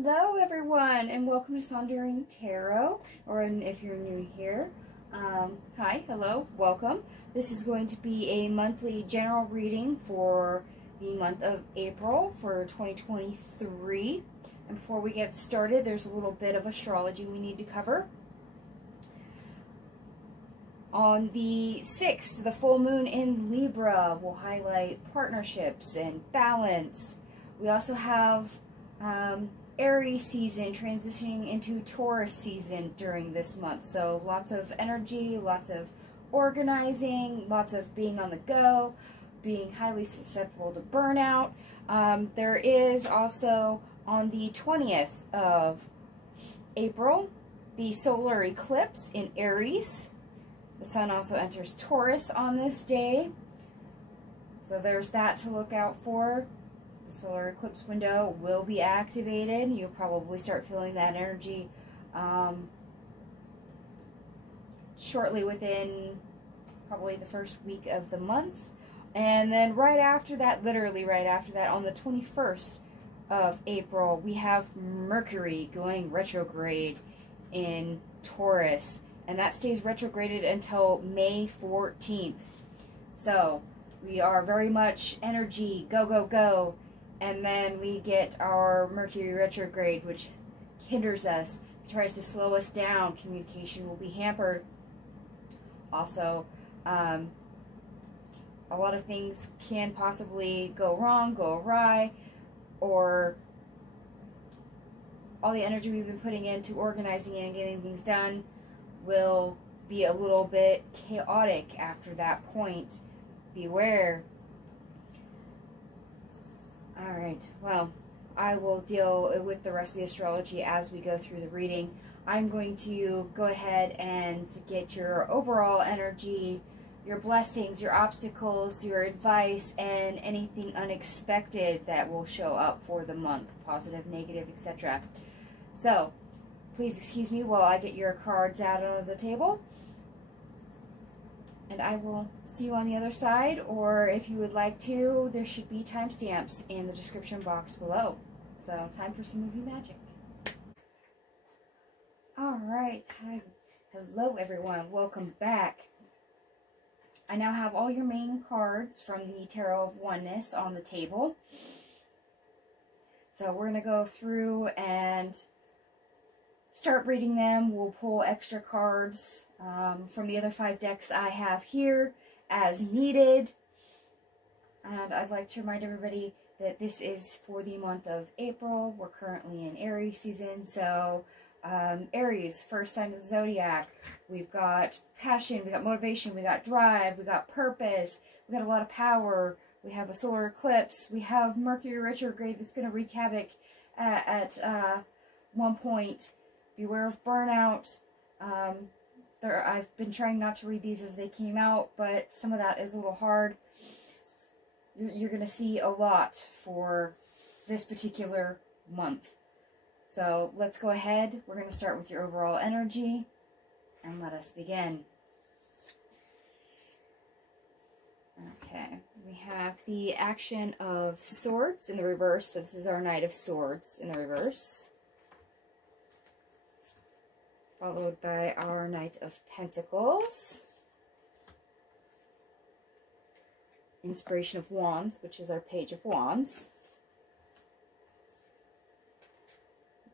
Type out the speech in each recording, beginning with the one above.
Hello everyone, and welcome to Sondering Tarot, or if you're new here, hi, hello, welcome. This is going to be a monthly general reading for the month of April for 2023. And before we get started, there's a little bit of astrology we need to cover. On the 6th, the full moon in Libra will highlight partnerships and balance. We also have Aries season transitioning into Taurus season during this month. So lots of energy, lots of organizing, lots of being on the go, being highly susceptible to burnout. There is also on the 20th of April, the solar eclipse in Aries. The sun also enters Taurus on this day. So there's that to look out for. The solar eclipse window will be activated. You'll probably start feeling that energy shortly within probably the first week of the month. And then right after that, literally right after that, on the 21st of April, we have Mercury going retrograde in Taurus. And that stays retrograded until May 14th. So we are very much energy, go, go, go. And then we get our Mercury retrograde, which hinders us, tries to slow us down. Communication will be hampered. Also, a lot of things can possibly go wrong, go awry, or all the energy we've been putting into organizing and getting things done will be a little bit chaotic after that point. Beware. Alright, well, I will deal with the rest of the astrology as we go through the reading. I'm going to go ahead and get your overall energy, your blessings, your obstacles, your advice, and anything unexpected that will show up for the month, positive, negative, etc. So, please excuse me while I get your cards out of the table. And I will see you on the other side, or if you would like to, there should be timestamps in the description box below. So, time for some movie magic. Alright, hi. Hello everyone, welcome back. I now have all your main cards from the Tarot of Oneness on the table. So we're going to go through and start reading them. We'll pull extra cards from the other 5 decks I have here as needed. And I'd like to remind everybody that this is for the month of April. We're currently in Aries season, so Aries, first sign of the zodiac. We've got passion, we got motivation, we got drive, we got purpose, we got a lot of power. We have a solar eclipse. We have Mercury retrograde that's going to wreak havoc at one point. Beware of burnout. I've been trying not to read these as they came out, but some of that is a little hard. You're going to see a lot for this particular month. So let's go ahead. We're going to start with your overall energy, and let us begin. Okay, we have the Action of Swords in the reverse. So this is our Knight of Swords in the reverse, followed by our Knight of Pentacles, Inspiration of Wands, which is our Page of Wands,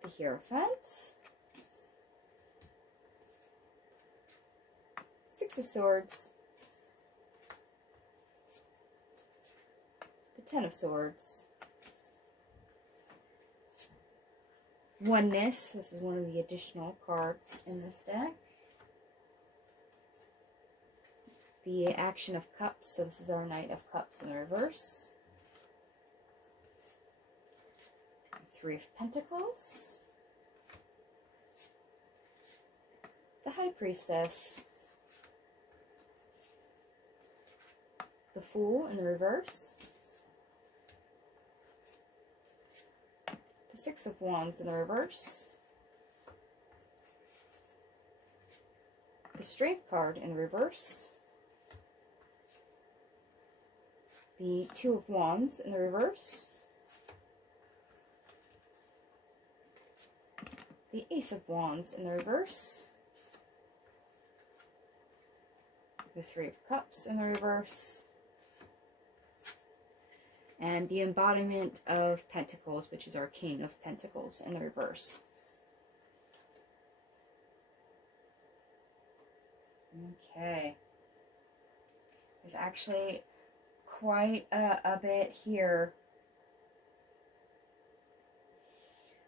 the Hierophant, Six of Swords, the Ten of Swords, Oneness. This is one of the additional cards in this deck. The Action of Cups. So this is our Knight of Cups in the reverse. Three of Pentacles. The High Priestess. The Fool in the reverse. The Six of Wands in the reverse. The Strength card in the reverse. The Two of Wands in the reverse. the Ace of Wands in the reverse, the Three of Cups in the reverse, and the embodiment of Pentacles, which is our King of Pentacles in the reverse. Okay. There's actually quite a bit here.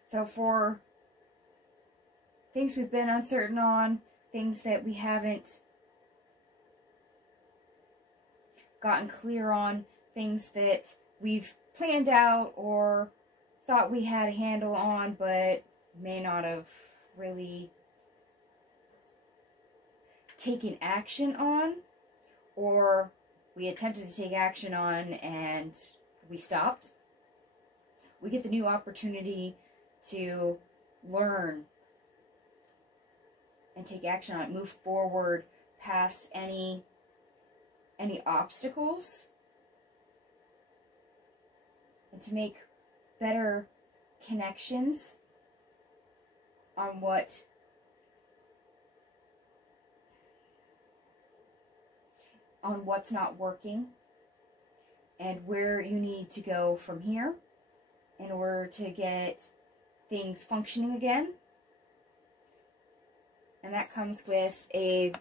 So for things we've been uncertain on, things that we haven't gotten clear on, things that we've planned out or thought we had a handle on, but may not have really taken action on, or we attempted to take action on and we stopped. We get the new opportunity to learn and take action on it, move forward past any obstacles, and to make better connections on what's not working and where you need to go from here in order to get things functioning again. And that comes with a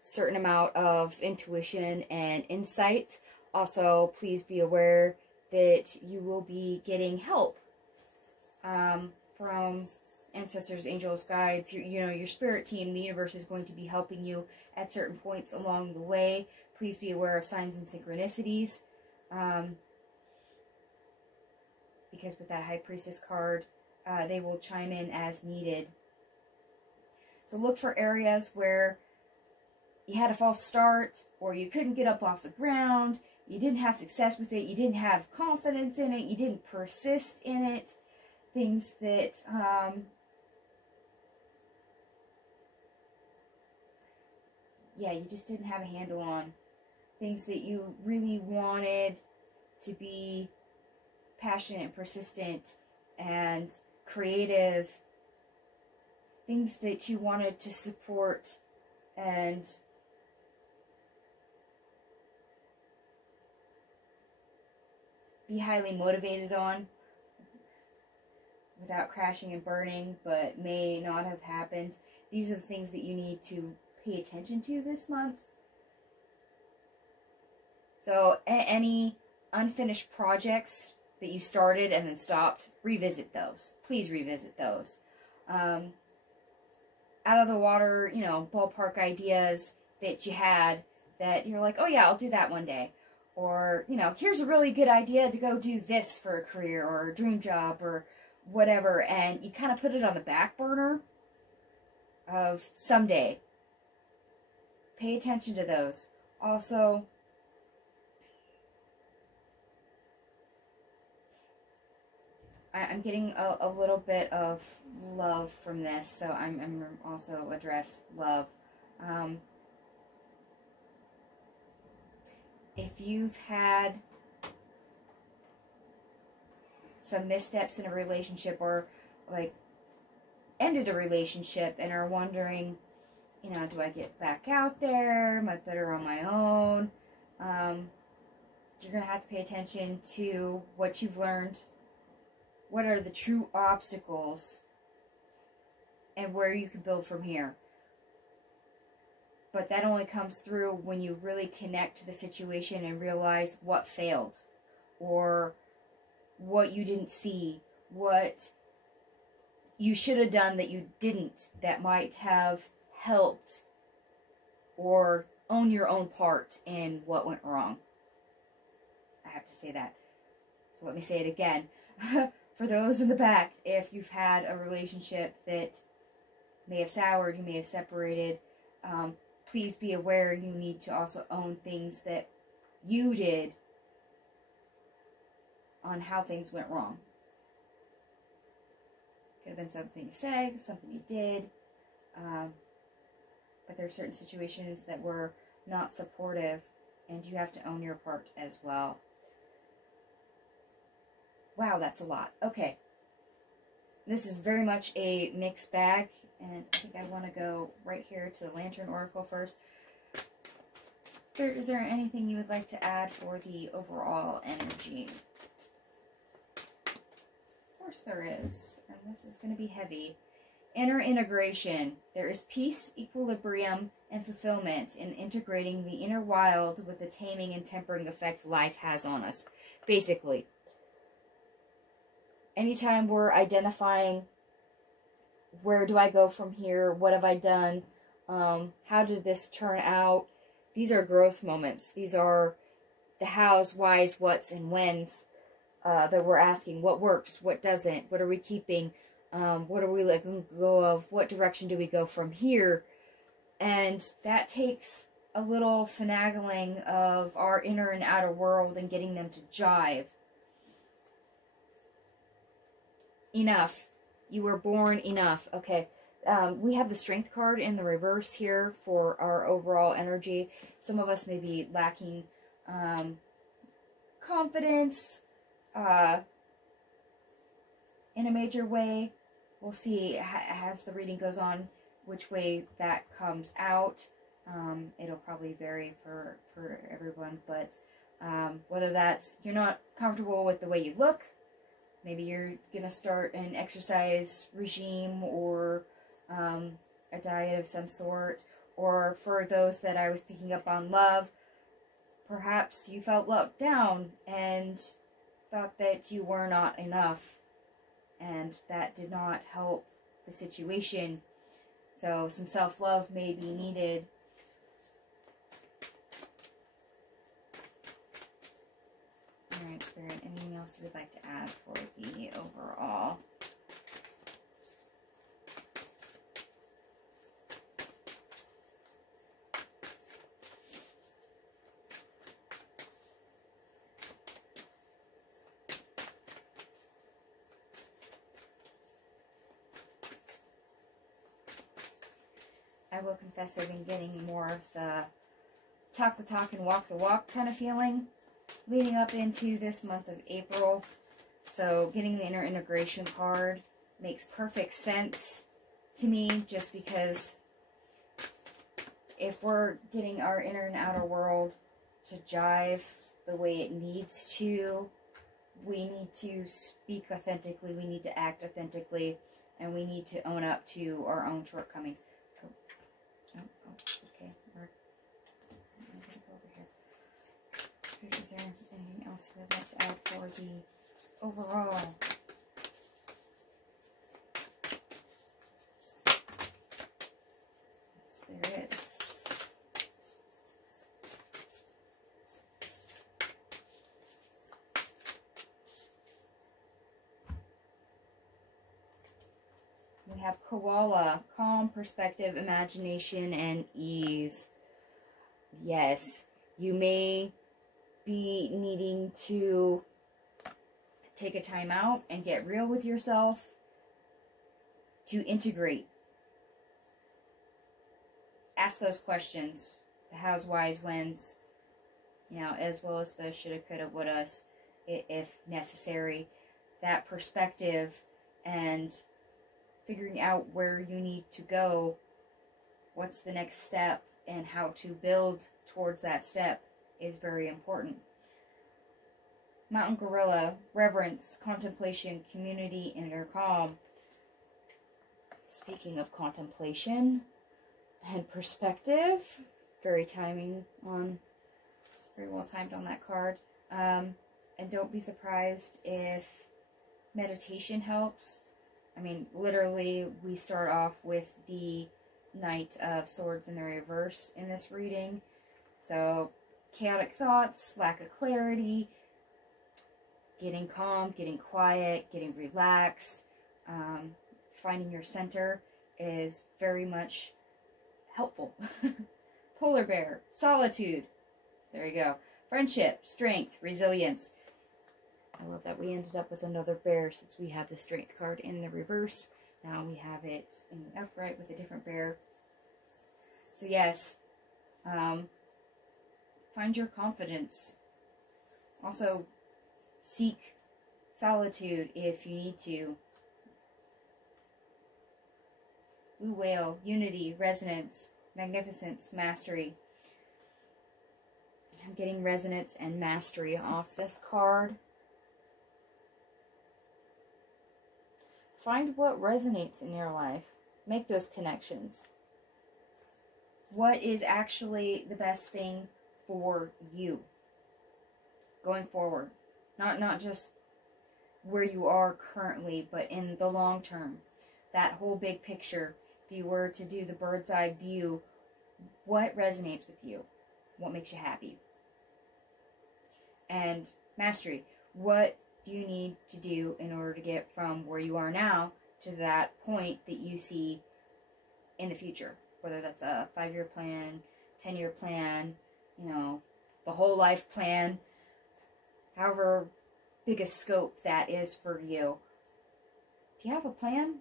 certain amount of intuition and insight. Also, please be aware that you will be getting help from ancestors, angels, guides, your spirit team. The universe is going to be helping you at certain points along the way. Please be aware of signs and synchronicities. Because with that High Priestess card, they will chime in as needed. So look for areas where you had a false start, or you couldn't get up off the ground, you didn't have success with it, you didn't have confidence in it, you didn't persist in it. Things that you just didn't have a handle on. Things that you really wanted to be passionate and persistent and creative. Things that you wanted to support and be highly motivated on without crashing and burning, but may not have happened. These are the things that you need to pay attention to this month. So any unfinished projects that you started and then stopped, revisit those. Please revisit those. Out of the water, ballpark ideas that you had that you're like, oh yeah, I'll do that one day. Or, here's a really good idea to go do this for a career or a dream job or whatever. And you kind of put it on the back burner of someday. Pay attention to those. Also, I'm getting a little bit of love from this, so I'm also address love. If you've had some missteps in a relationship, or like ended a relationship and are wondering, do I get back out there? Am I better on my own? You're going to have to pay attention to what you've learned. What are the true obstacles and where you can build from here. But that only comes through when you really connect to the situation and realize what failed, or what you didn't see, what you should have done that you didn't, that might have helped, or own your own part in what went wrong. I have to say that. So let me say it again. For those in the back, if you've had a relationship that may have soured, you may have separated, please be aware you need to also own things that you did on how things went wrong. Could have been something you said, something you did, but there are certain situations that were not supportive, and you have to own your part as well. Wow, that's a lot. Okay. this is very much a mixed bag, and I think I want to go right here to the Lantern Oracle first. Spirit, is there anything you would like to add for the overall energy? Of course there is, and this is going to be heavy. Inner integration. There is peace, equilibrium, and fulfillment in integrating the inner wild with the taming and tempering effect life has on us. Basically, anytime we're identifying where do I go from here, what have I done, how did this turn out, these are growth moments. These are the hows, whys, whats, and whens that we're asking. What works, what doesn't, what are we keeping, what are we letting go of, what direction do we go from here? And that takes a little finagling of our inner and outer world and getting them to jive. Enough. You were born enough. Okay. We have the Strength card in the reverse here for our overall energy. Some of us may be lacking confidence in a major way. We'll see as the reading goes on which way that comes out. It'll probably vary for everyone, but whether that's you're not comfortable with the way you look, maybe you're gonna start an exercise regime or a diet of some sort, or for those that I was picking up on love, perhaps you felt let down and thought that you were not enough, and that did not help the situation. So some self-love may be needed. Alright, Spirit, anything else you would like to add for the overall? I will confess I've been getting more of the talk the talk and walk the walk kind of feeling leading up into this month of April. So getting the inner integration card makes perfect sense to me, just because if we're getting our inner and outer world to jive the way it needs to, we need to speak authentically, we need to act authentically, and we need to own up to our own shortcomings. Okay. I'm going to go over here. Is there anything else you would like to add for the overall? Yes, there is. We have koala, calm, perspective, imagination, and ease. Yes, you may be needing to take a time out and get real with yourself to integrate. Ask those questions, the hows, whys, whens, you know, as well as the shoulda, coulda, wouldas, if necessary. That perspective and figuring out where you need to go, what's the next step, and how to build towards that step is very important. Mountain Gorilla, reverence, contemplation, community, inner calm. Speaking of contemplation and perspective, very well timed on that card. And don't be surprised if meditation helps. I mean, literally, we start off with the Knight of Swords in the reverse in this reading. So, chaotic thoughts, lack of clarity, getting calm, getting quiet, getting relaxed, finding your center is very much helpful. Polar bear, solitude. There you go. Friendship, strength, resilience. I love that we ended up with another bear since we have the Strength card in the reverse. Now we have it in the upright with a different bear. So yes, find your confidence. Also, seek solitude if you need to. Blue Whale, Unity, Resonance, Magnificence, Mastery. I'm getting Resonance and Mastery off this card. Find what resonates in your life. Make those connections. What is actually the best thing for you going forward? Not just where you are currently, but in the long term. That whole big picture. If you were to do the bird's eye view, what resonates with you? What makes you happy? And Mastery. What do you need to do in order to get from where you are now to that point that you see in the future? Whether that's a 5-year plan, 10-year plan, you know, the whole life plan, however big a scope that is for you. Do you have a plan?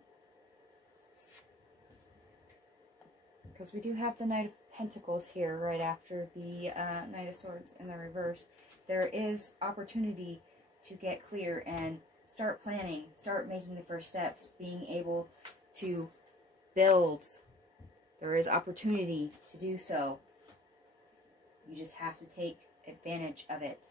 Because we do have the Knight of Pentacles here right after the Knight of Swords in the reverse. There is opportunity to get clear and start planning, start making the first steps, being able to build. There is opportunity to do so. You just have to take advantage of it.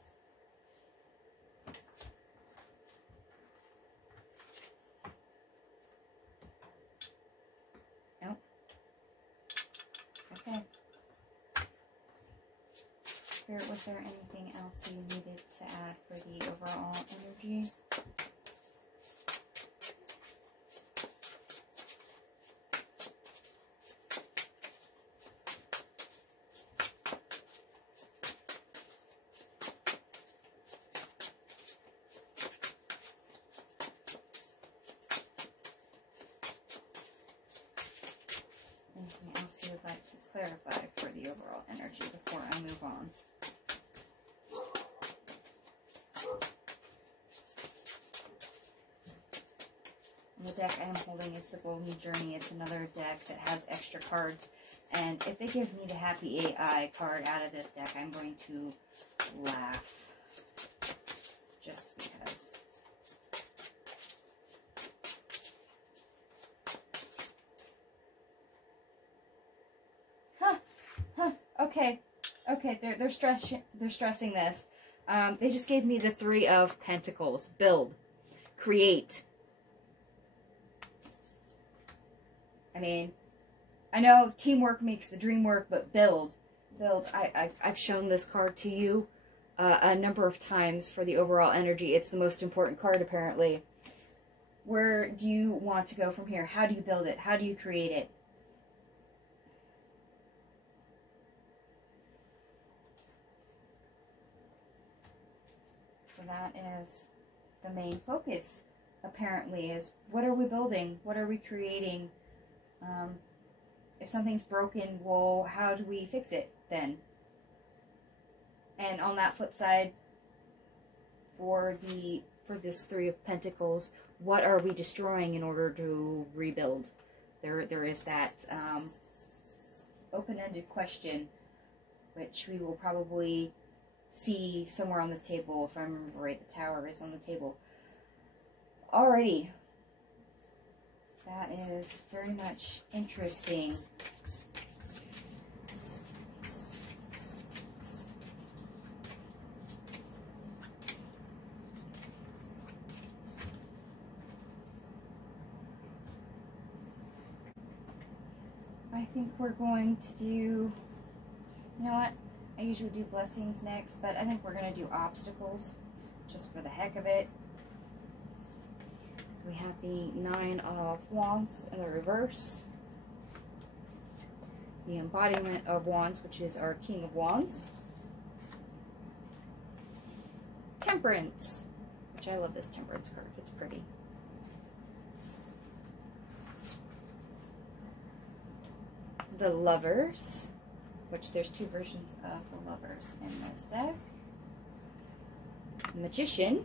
Nope. Okay. Spirit, was there anything else you needed to add for the overall energy? Anything else you would like to clarify for the overall energy before I move on? The deck I am holding is the Golden Journey. It's another deck that has extra cards. And if they give me the Happy AI card out of this deck, I'm going to laugh. Just because. Okay. Okay, they're stressing this. They just gave me the 3 of Pentacles. Build. Create. I mean, I know teamwork makes the dream work, but build. Build. I've shown this card to you a number of times for the overall energy. It's the most important card, apparently. Where do you want to go from here? How do you build it? How do you create it? So that is the main focus, apparently, is what are we building? What are we creating? If something's broken, well, how do we fix it then? And on that flip side, for this 3 of Pentacles, what are we destroying in order to rebuild? There is that open-ended question, which we will probably see somewhere on this table. If I remember right, the Tower is on the table. Alrighty. That is very much interesting. I think we're going to do, you know what, I usually do blessings next, but I think we're going to do obstacles, just for the heck of it. We have the 9 of Wands in the reverse. The embodiment of Wands, which is our King of Wands. Temperance, which I love this Temperance card. It's pretty. The Lovers, which there's 2 versions of the Lovers in this deck. Magician.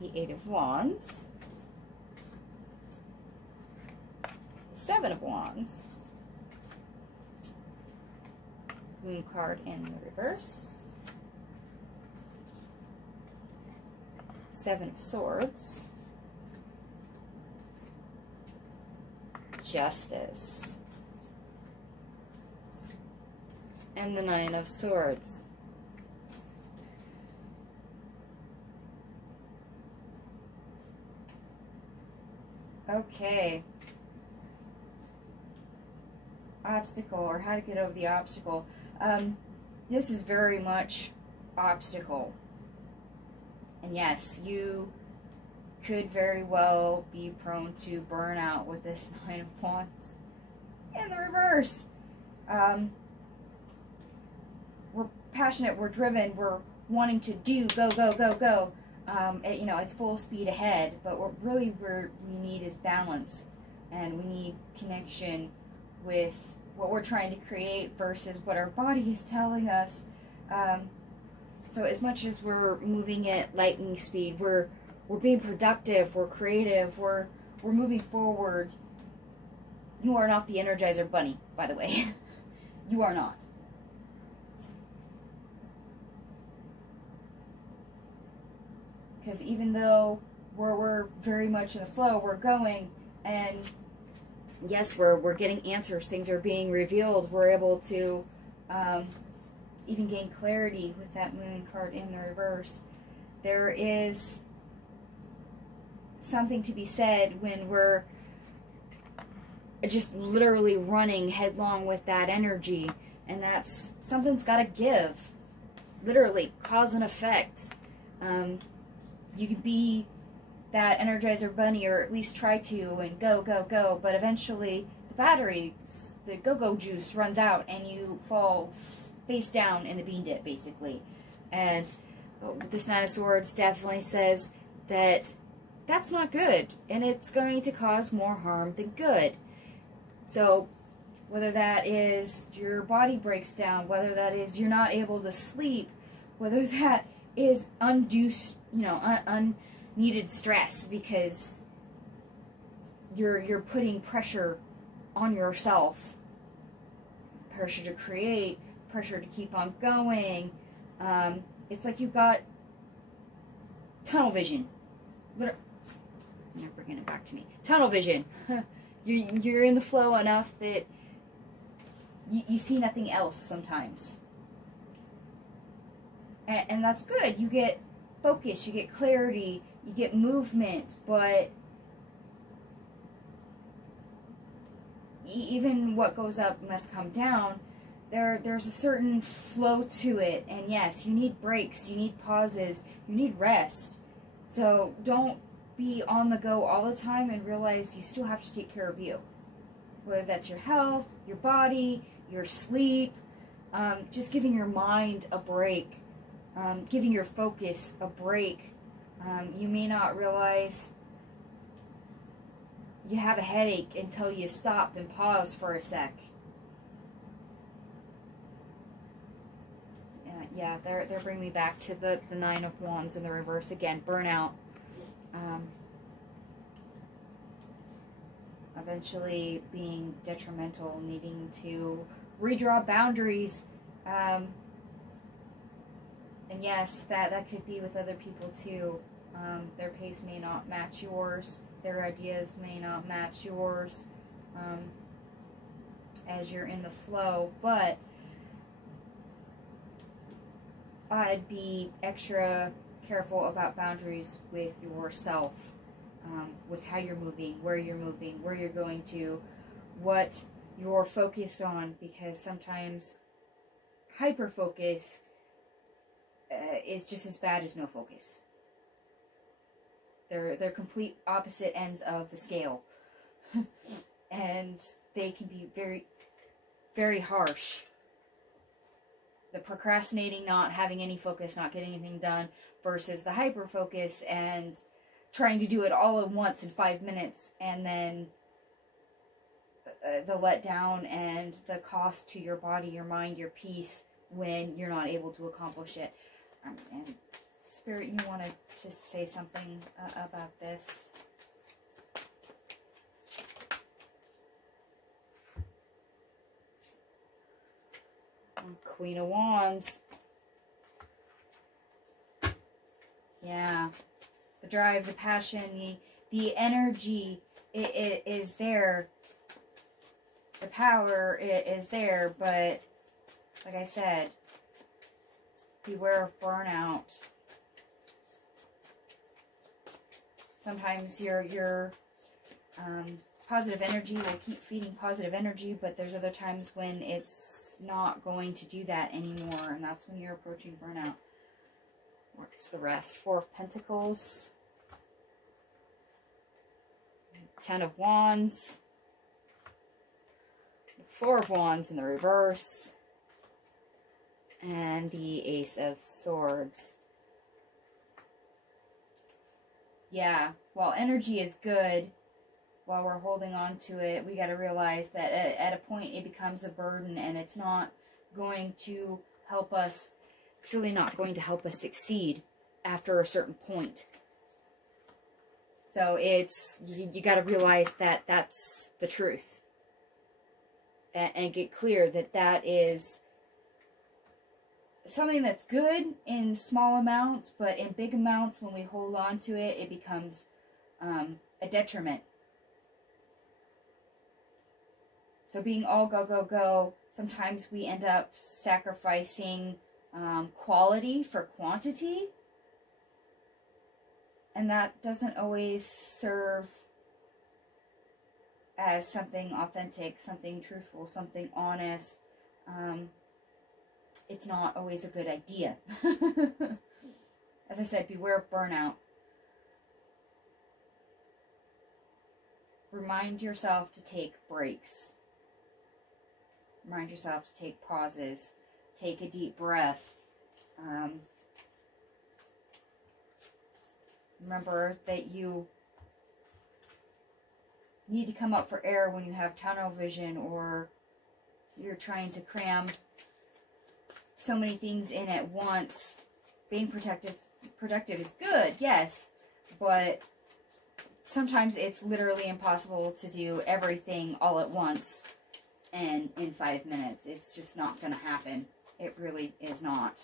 The 8 of Wands, the 7 of Wands, Moon card in the reverse, 7 of Swords, Justice. And the Nine of Swords. Okay. Obstacle, or how to get over the obstacle. This is very much obstacle. And yes, you could very well be prone to burnout with this Nine of Wands in the reverse. We're passionate, we're driven, we're wanting to do, go, go, go, go. You know, it's full speed ahead, but what really we need is balance, and we need connection with what we're trying to create versus what our body is telling us. So as much as we're moving at lightning speed, we're being productive, we're creative, we're moving forward. You are not the Energizer Bunny, by the way. You are not. Because even though we're very much in the flow, we're going, and yes, we're getting answers, things are being revealed, we're able to even gain clarity with that Moon card in the reverse. There is something to be said when we're just literally running headlong with that energy, and that's something's got to give. Literally, cause and effect. You could be that Energizer Bunny, or at least try to, and go, go, go, but eventually the batteries, the go-go juice runs out, and you fall face down in the bean dip, basically. And this Nine of Swords definitely says that that's not good, and it's going to cause more harm than good. So, whether that is your body breaks down, whether that is you're not able to sleep, whether that is undue, unneeded stress because you're putting pressure on yourself, pressure to create, pressure to keep on going. It's like you've got tunnel vision. Now bringing it back to me. Tunnel vision. You're in the flow enough that you see nothing else sometimes. And that's good. You get focus, you get clarity, you get movement, but even what goes up must come down. There's a certain flow to it, and yes, you need breaks, you need pauses, you need rest. So don't be on the go all the time and realize you still have to take care of you. Whether that's your health, your body, your sleep, just giving your mind a break. Giving your focus a break. You may not realize you have a headache until you stop and pause for a sec. Yeah, they're bringing me back to the Nine of Wands in the reverse again. Burnout. Eventually being detrimental, needing to redraw boundaries. And yes, that could be with other people too. Their pace may not match yours. Their ideas may not match yours as you're in the flow. But I'd be extra careful about boundaries with yourself, with how you're moving, where you're going to, what you're focused on, because sometimes hyper-focus is just as bad as no focus. They're complete opposite ends of the scale. And they can be very, very harsh. The procrastinating, not having any focus, not getting anything done, versus the hyper focus and trying to do it all at once in 5 minutes, and then the letdown and the cost to your body, your mind, your peace when you're not able to accomplish it. And Spirit, you want to just say something about this? Queen of Wands. Yeah. The drive, the passion, the energy it is there. The power is there, but like I said, beware of burnout. Sometimes your positive energy will keep feeding positive energy, but there's other times when it's not going to do that anymore, and that's when you're approaching burnout. What's the rest? Four of Pentacles, 10 of Wands, Four of Wands in the reverse, and the Ace of Swords. Yeah, while energy is good, while we're holding on to it, we got to realize that at a point it becomes a burden, and it's not going to help us. It's really not going to help us succeed after a certain point. So you got to realize that that's the truth, and get clear that that is something that's good in small amounts, but in big amounts, when we hold on to it, it becomes a detriment. So being all go, go, go, sometimes we end up sacrificing quality for quantity. And that doesn't always serve as something authentic, something truthful, something honest. It's not always a good idea. As I said, beware of burnout. Remind yourself to take breaks. Remind yourself to take pauses. Take a deep breath. Remember that you need to come up for air when you have tunnel vision, or you're trying to cram so many things in at once. Being productive is good, yes, but sometimes it's literally impossible to do everything all at once and in 5 minutes. It's just not going to happen. It really is not.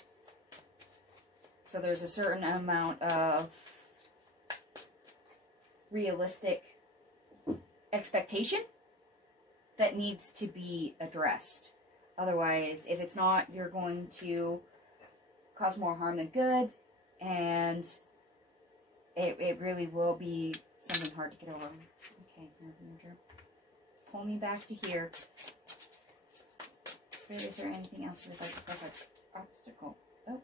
So there's a certain amount of realistic expectation that needs to be addressed. Otherwise, if it's not, you're going to cause more harm than good, and it really will be something hard to get over. Okay, pull me back to here. Wait, is there anything else we'd like to press an obstacle? Oh.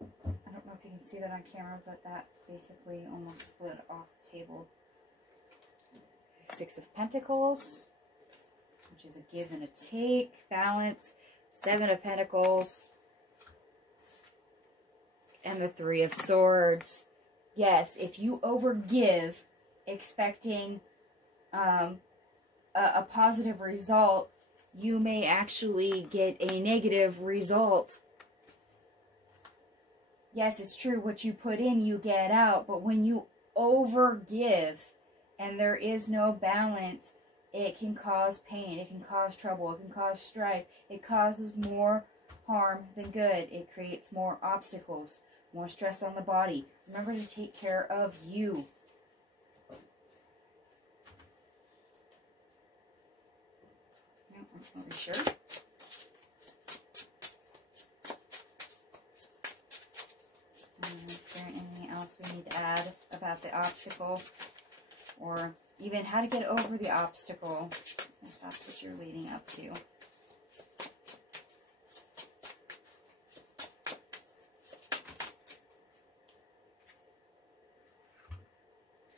I don't know if you can see that on camera, but that basically almost slid off the table. Six of Pentacles, which is a give and a take, balance. Seven of Pentacles, and the Three of Swords. Yes, if you overgive, expecting a positive result, you may actually get a negative result. Yes, it's true, what you put in, you get out, but when you overgive and there is no balance, it can cause pain, it can cause trouble, it can cause strife, it causes more harm than good, it creates more obstacles, more stress on the body. Remember to take care of you. No, that's not really sure. Is there anything else we need to add about the obstacle? Or even how to get over the obstacle, if that's what you're leading up to.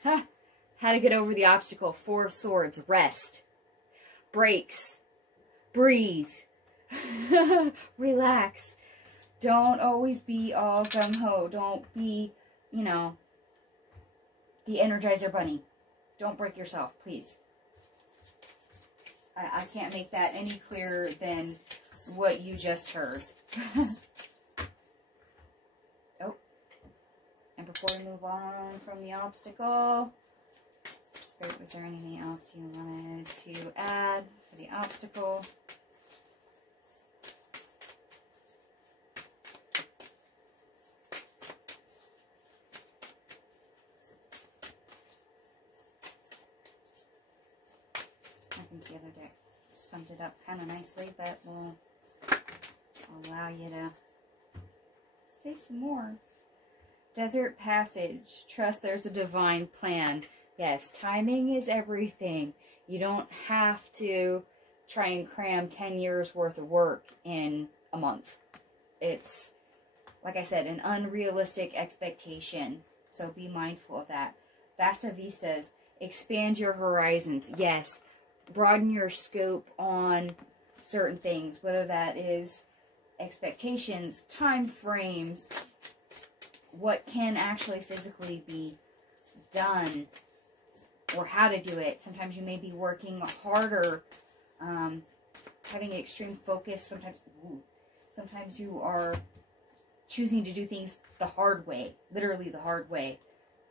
Ha! How to get over the obstacle. Four of Swords. Rest. Breaks. Breathe. Relax. Don't always be all gung-ho. Don't be, you know, the Energizer Bunny. Don't break yourself, please. I can't make that any clearer than what you just heard. Oh. And before we move on from the obstacle, Spirit, was there anything else you wanted to add for the obstacle? the other deck summed it up kind of nicely, but we'll allow you to say some more. Desert Passage. Trust there's a divine plan. Yes, timing is everything. You don't have to try and cram 10 years worth of work in a month. It's, like I said, an unrealistic expectation. So be mindful of that. Vasta Vistas. Expand your horizons. Yes, broaden your scope on certain things, whether that is expectations, time frames, what can actually physically be done, or how to do it. Sometimes you may be working harder, having extreme focus. Sometimes you are choosing to do things the hard way, literally the hard way.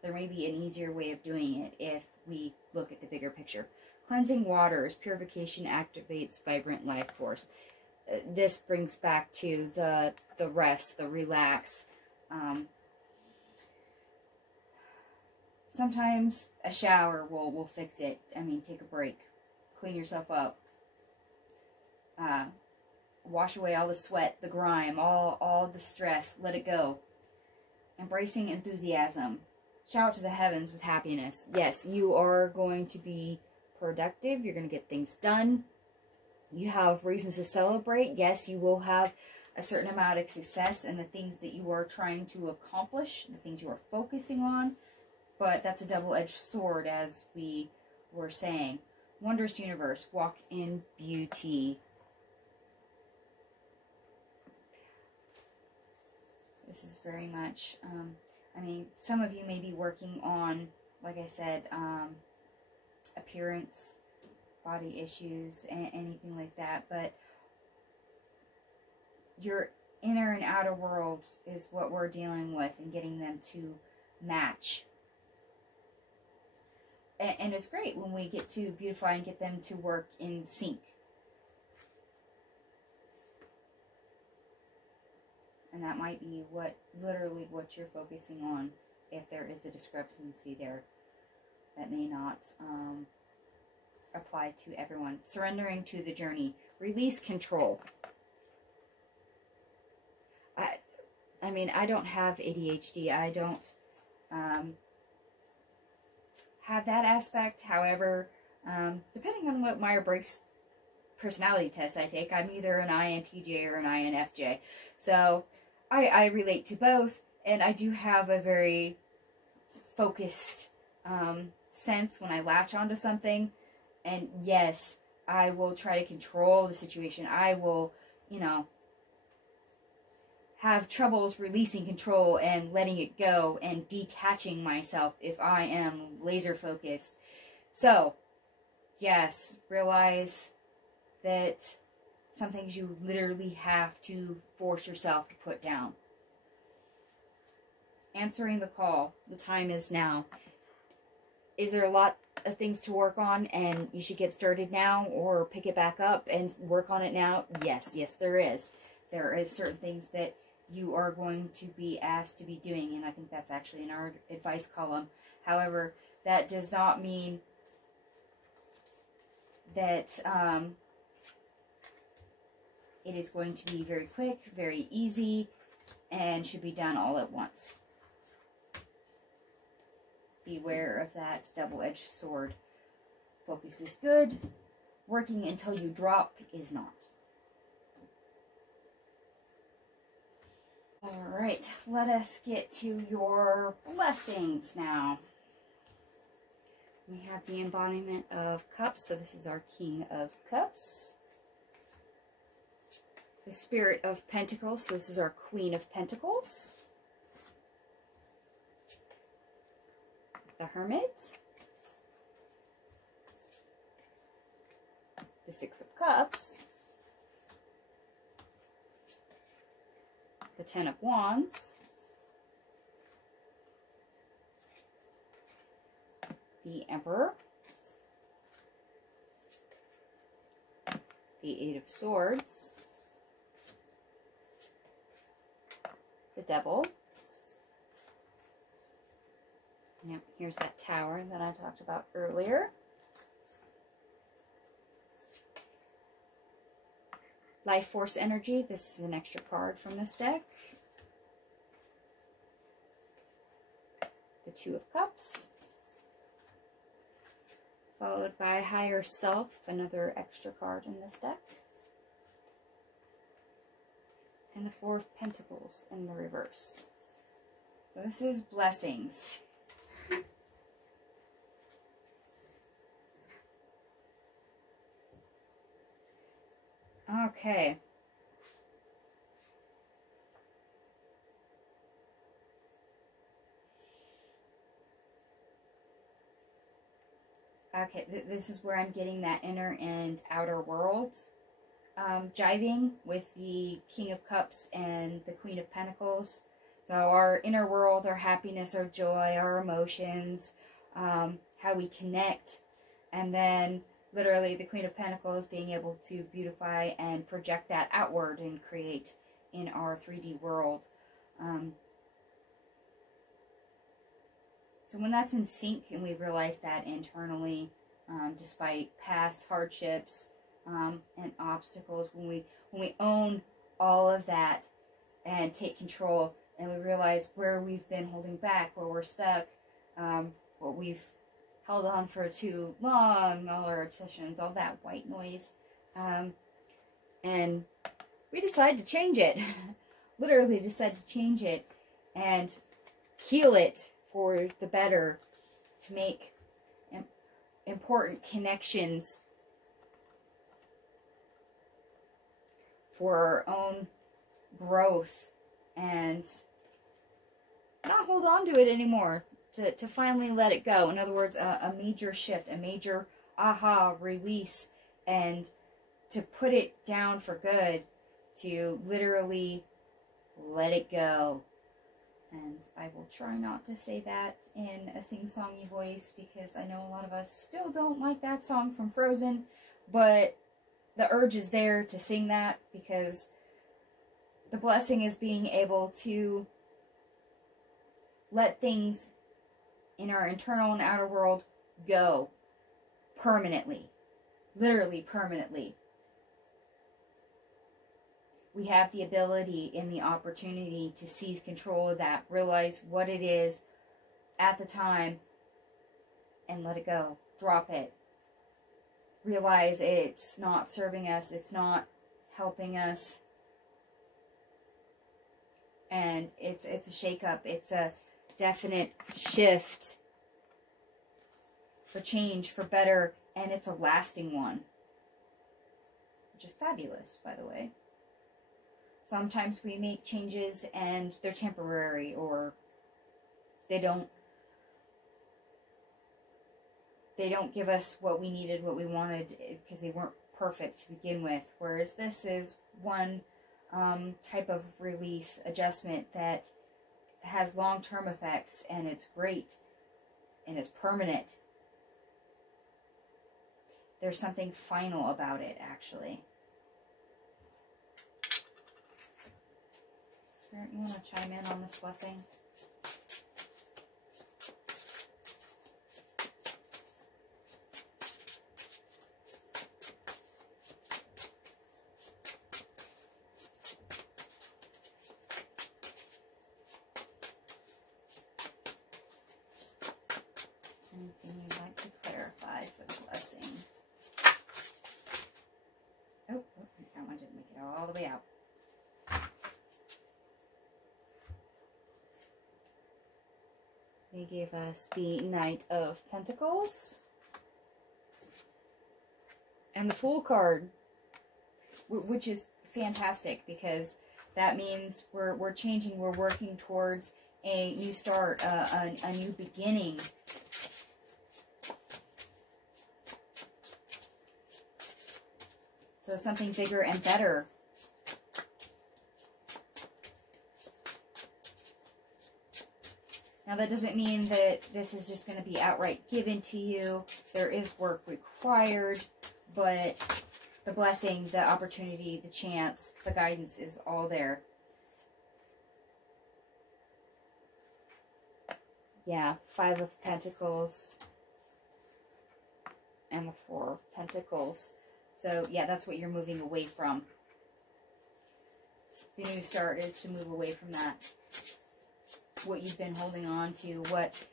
There may be an easier way of doing it if we look at the bigger picture. Cleansing waters, purification activates vibrant life force. This brings back to the rest, the relax. Sometimes a shower will fix it. I mean, take a break. Clean yourself up. Wash away all the sweat, the grime, all the stress. Let it go. Embracing enthusiasm. Shout to the heavens with happiness. Yes, you are going to be productive. You're going to get things done. You have reasons to celebrate. Yes, you will have a certain amount of success in the things that you are trying to accomplish, the things you are focusing on. But that's a double-edged sword, as we were saying. Wondrous universe. Walk in beauty. This is very much, I mean, some of you may be working on, like I said, appearance, body issues, anything like that. But your inner and outer world is what we're dealing with and getting them to match. And it's great when we get to beautify and get them to work in sync. And that might be literally what you're focusing on, if there is a discrepancy there that may not apply to everyone. Surrendering to the journey. Release control. I mean, I don't have ADHD. I don't have that aspect. However, depending on what Myers-Briggs personality test I take, I'm either an INTJ or an INFJ. So I relate to both, and I do have a very focused sense when I latch onto something. And yes, I will try to control the situation. I will, you know, have troubles releasing control and letting it go and detaching myself if I am laser focused. So, yes, realize that some things you literally have to force yourself to put down. Answering the call. The time is now. Is there a lot of things to work on and you should get started now or pick it back up and work on it now? Yes, there is. There is certain things that you are going to be asked to be doing, and I think that's actually in our advice column. However, that does not mean that it is going to be very quick, very easy, and should be done all at once. Beware of that double-edged sword. Focus is good. Working until you drop is not. Alright, let us get to your blessings now. We have the embodiment of cups, so this is our King of Cups. The Spirit of Pentacles, so this is our Queen of Pentacles. The Hermit. The Six of Cups. The Ten of Wands. The Emperor. The Eight of Swords. The Devil. Yep, here's that tower that I talked about earlier. Life Force Energy. This is an extra card from this deck. The Two of Cups. Followed by Higher Self, another extra card in this deck. And the Four of Pentacles in the reverse. So this is Blessings. Okay. Okay, this is where I'm getting that inner and outer world jiving with the King of Cups and the Queen of Pentacles. So our inner world, our happiness, our joy, our emotions, how we connect, and then literally the Queen of Pentacles being able to beautify and project that outward and create in our 3D world. So when that's in sync and we realize that internally, despite past hardships and obstacles, when we own all of that and take control, and we realize where we've been holding back, where we're stuck, what we've held on for too long, all our obsessions, all that white noise, and we decide to change it. Literally decide to change it and heal it for the better, to make important connections for our own growth, and not hold on to it anymore, to finally let it go. In other words, a major shift, a major aha, release, and to put it down for good, to literally let it go. And I will try not to say that in a sing-songy voice, because I know a lot of us still don't like that song from Frozen, but the urge is there to sing that, because the blessing is being able to let things in our internal and outer world go permanently. Literally permanently. We have the ability and the opportunity to seize control of that, realize what it is at the time, and let it go. Drop it. Realize it's not serving us, it's not helping us, and it's a shake-up. It's a definite shift for change, for better, and it's a lasting one, which is fabulous, by the way. Sometimes we make changes and they're temporary, or they don't give us what we needed, what we wanted, because they weren't perfect to begin with. Whereas this is one type of release, adjustment that has long-term effects, and it's great, and it's permanent. There's something final about it, actually. Spirit, you want to chime in on this blessing? Anything you'd like to clarify for the blessing? Oh, that one didn't make it all the way out. They gave us the Knight of Pentacles and the Fool card, which is fantastic, because that means we're changing, we're working towards a new start, a new beginning. So something bigger and better. Now, that doesn't mean that this is just going to be outright given to you. There is work required, but the blessing, the opportunity, the chance, the guidance is all there. Yeah, Five of Pentacles and the Four of Pentacles. So, yeah, that's what you're moving away from. the new start is to move away from that. What you've been holding on to, what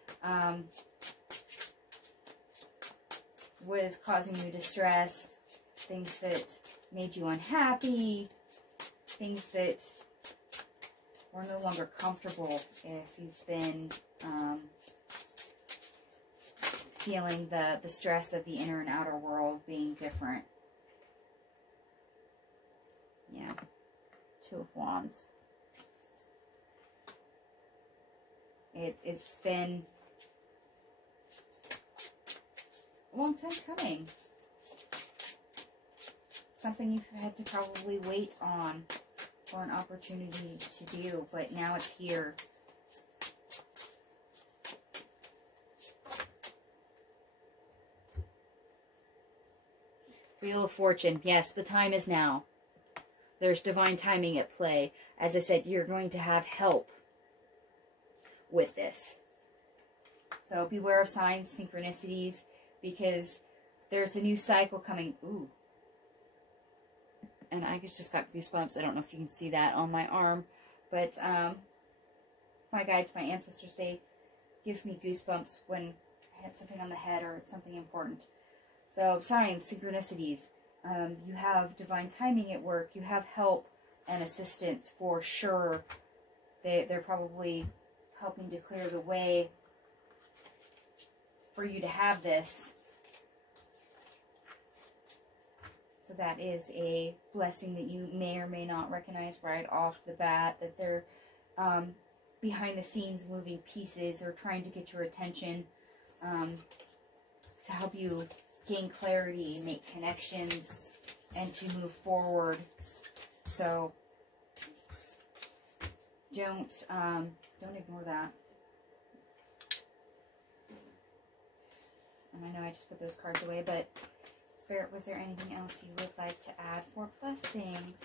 was causing you distress, things that made you unhappy, things that were no longer comfortable if you've been feeling the stress of the inner and outer world being different. Yeah. Two of Wands. It's been a long time coming. Something you've had to probably wait on for an opportunity to do, but now it's here. Wheel of Fortune. Yes, the time is now. There's divine timing at play. As I said, you're going to have help with this. So beware of signs, synchronicities, because there's a new cycle coming. Ooh. And I just got goosebumps. I don't know if you can see that on my arm. But my guides, my ancestors, they give me goosebumps when I hit something on the head or it's something important. So signs, synchronicities. You have divine timing at work. You have help and assistance for sure. They're probably helping to clear the way for you to have this. So that is a blessing that you may or may not recognize right off the bat, that they're behind the scenes moving pieces or trying to get your attention to help you gain clarity, make connections, and to move forward. So don't ignore that. And I know I just put those cards away, but Spirit, was there anything else you would like to add for blessings?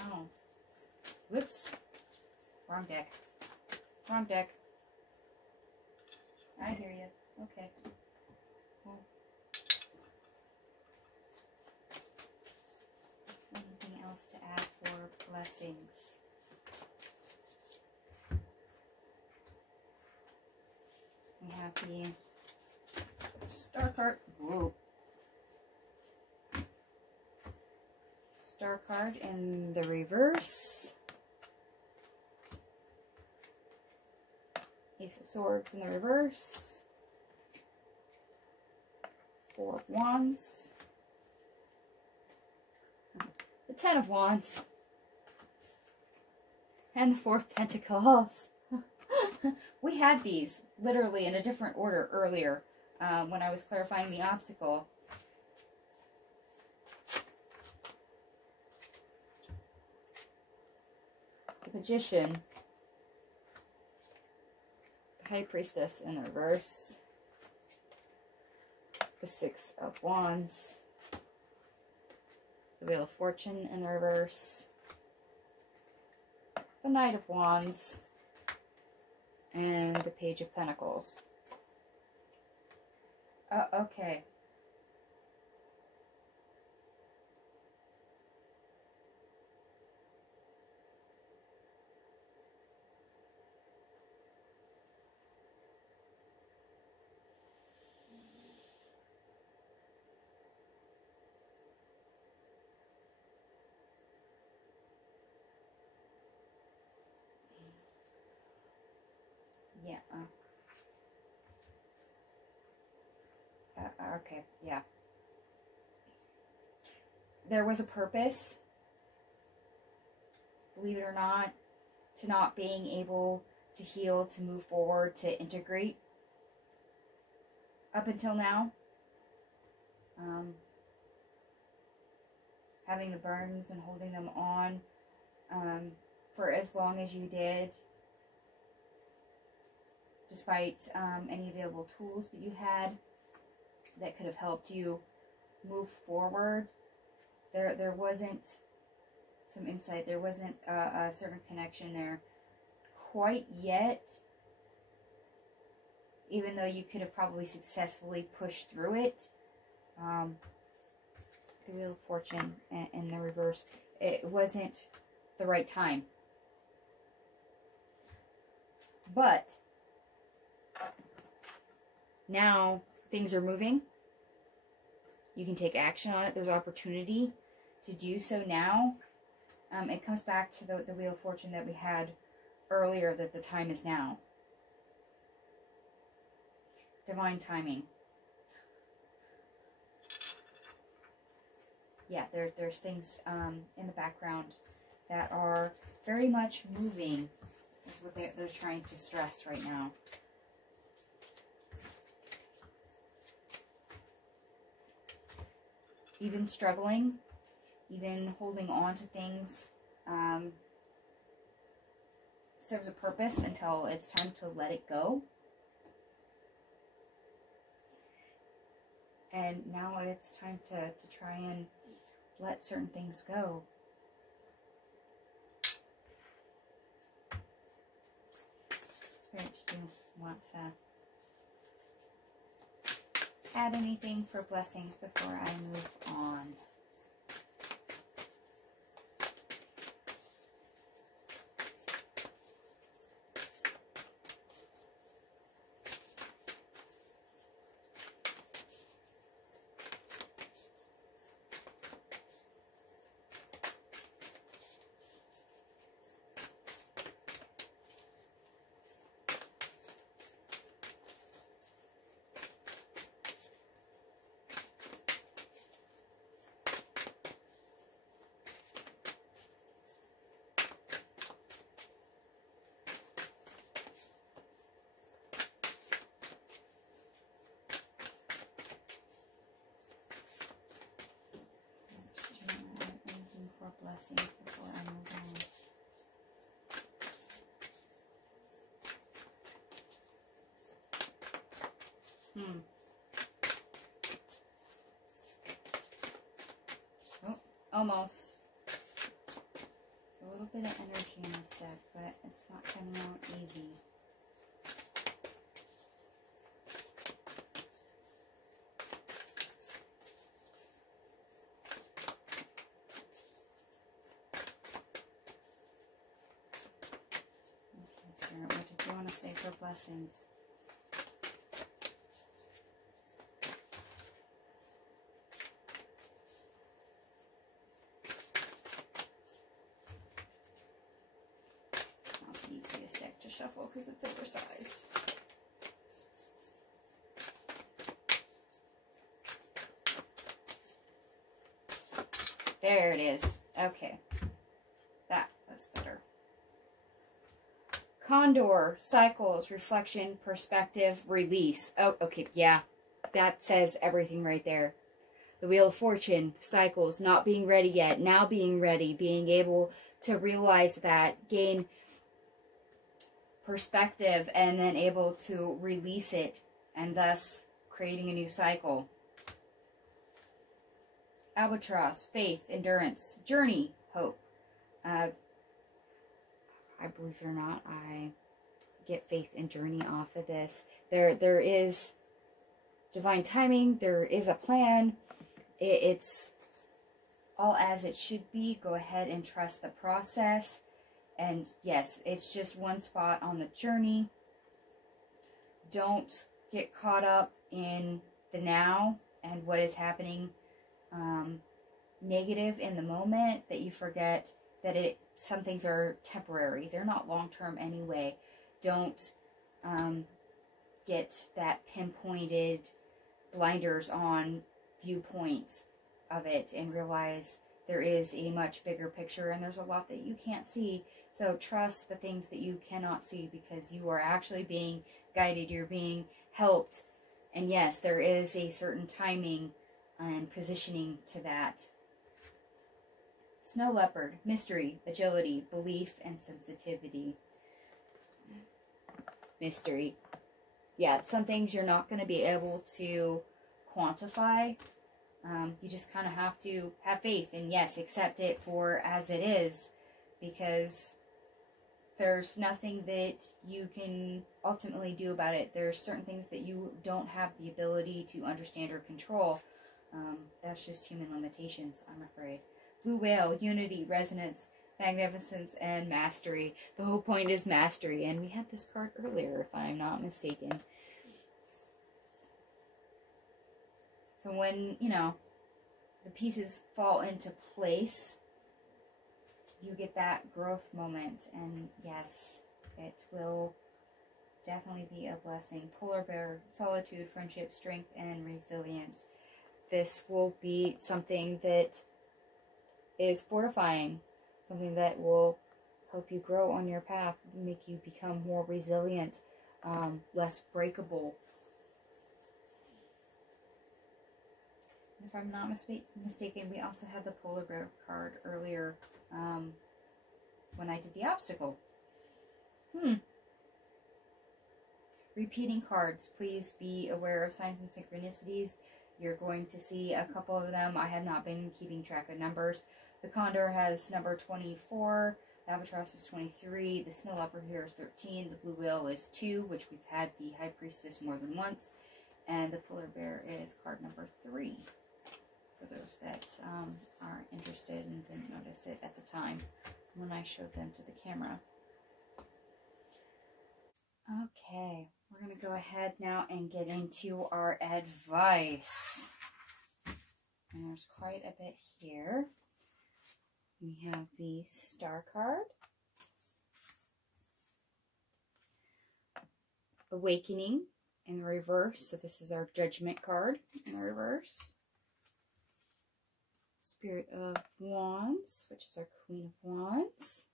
Oh. Whoops. Wrong deck. Wrong deck. I hear you. Okay. Cool. Anything else to add for blessings? We have the Star card. Whoa. Star card in the reverse. Ace of Swords in the reverse. Four of Wands. The Ten of Wands. And the Four of Pentacles. We had these literally in a different order earlier when I was clarifying the obstacle. The Magician. The High Priestess in reverse. The Six of Wands. The Wheel of Fortune in the reverse. The Knight of Wands. And the Page of Pentacles. Okay. Yeah. Okay, yeah. There was a purpose, believe it or not, to not being able to heal, to move forward, to integrate. Up until now, having the burns and holding them on for as long as you did, despite any available tools that you had that could have helped you move forward. There wasn't some insight, there wasn't a certain connection there quite yet. even though you could have probably successfully pushed through it. The Wheel of Fortune in the reverse, it wasn't the right time. But now things are moving. You can take action on it. There's opportunity to do so now. It comes back to the Wheel of Fortune that we had earlier, that the time is now. Divine timing. Yeah, there's things in the background that are very much moving, is what they're trying to stress right now. Even struggling, even holding on to things serves a purpose until it's time to let it go. And now it's time to try and let certain things go. Spirit, do you want to add anything for blessings before I move on? Blessings before I move on. Oh, almost. There's a little bit of energy in this deck, but it's not coming out easy. What did you want to say for blessings? It's not the easiest deck to shuffle because it's oversized. There it is. Okay. That was better. Condor, cycles, reflection, perspective, release. Oh, okay, yeah. That says everything right there. The Wheel of Fortune, cycles, not being ready yet, now being ready, being able to realize that, gain perspective, and then able to release it, and thus creating a new cycle. Albatross, faith, endurance, journey, hope. I believe it or not, I get faith and journey off of this. There is divine timing. There is a plan. It's all as it should be. Go ahead and trust the process. And yes, it's just one spot on the journey. Don't get caught up in the now and what is happening negative in the moment, that you forget that some things are temporary. They're not long-term anyway. Don't get that pinpointed blinders on viewpoint of it and realize there is a much bigger picture and there's a lot that you can't see. So trust the things that you cannot see, because you are actually being guided. You're being helped. And yes, there is a certain timing and positioning to that. Snow leopard, mystery, agility, belief, and sensitivity. Mystery. Yeah, some things you're not going to be able to quantify. You just kind of have to have faith and yes, accept it for as it is, because There's nothing that you can ultimately do about it. There's certain things that you don't have the ability to understand or control. That's just human limitations, I'm afraid. Blue whale, unity, resonance, magnificence, and mastery. The whole point is mastery, and we had this card earlier, if I'm not mistaken. So when, you know, the pieces fall into place, you get that growth moment, and yes, it will definitely be a blessing. Polar bear, solitude, friendship, strength, and resilience. This will be something that is fortifying, something that will help you grow on your path, make you become more resilient, less breakable. If I'm not mistaken, we also had the polar bear card earlier when I did the obstacle. Repeating cards. Please be aware of signs and synchronicities. You're going to see a couple of them. I have not been keeping track of numbers. The condor has number 24. The albatross is 23. The snow leopard here is 13. The blue whale is 2, which we've had the high priestess more than once. And the polar bear is card number 3. For those that are interested and didn't notice it at the time when I showed them to the camera. Okay, we're going to go ahead now and get into our advice. And there's quite a bit here. We have the star card, awakening in the reverse. So this is our judgment card in the reverse. Spirit of Wands, which is our Queen of Wands.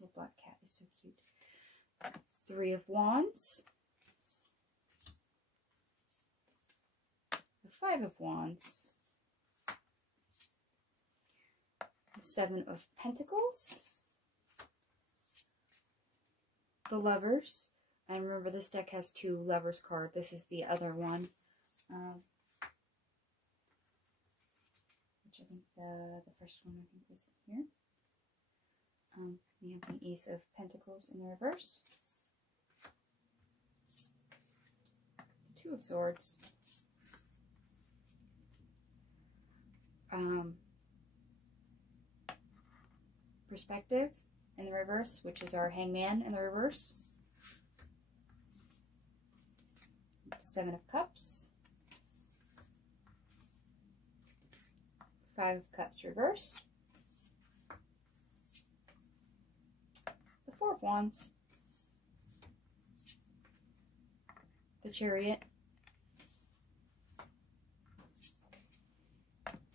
The black cat is so cute. 3 of Wands. The 5 of Wands. The 7 of Pentacles. The Lovers. And remember, this deck has 2 Lovers cards. This is the other one. I think the first one, I think, was here. We have the Ace of Pentacles in the reverse. The 2 of Swords. Perspective in the reverse, which is our Hangman in the reverse. 7 of Cups. 5 of Cups reverse. The 4 of Wands. The Chariot.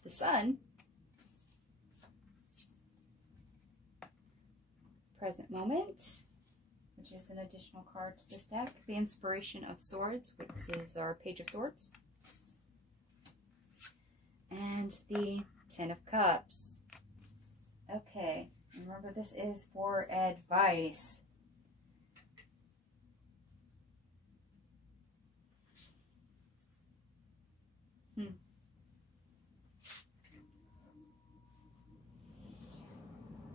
The Sun. Present Moment, which is an additional card to this deck. The Inspiration of Swords, which is our Page of Swords. And the 10 of Cups. Okay, remember, this is for advice.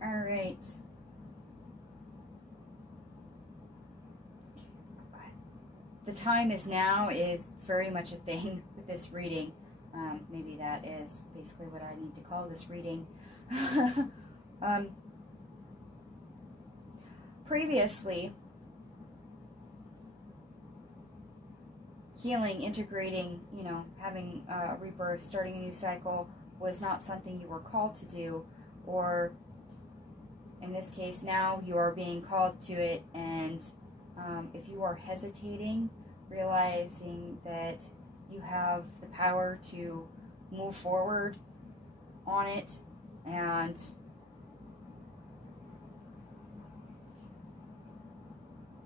All right. The time is now is very much a thing with this reading. Maybe that is basically what I need to call this reading. Previously, healing, integrating, you know, having a rebirth, starting a new cycle was not something you were called to do, or in this case, now you are being called to it, and if you are hesitating, realizing that you have the power to move forward on it and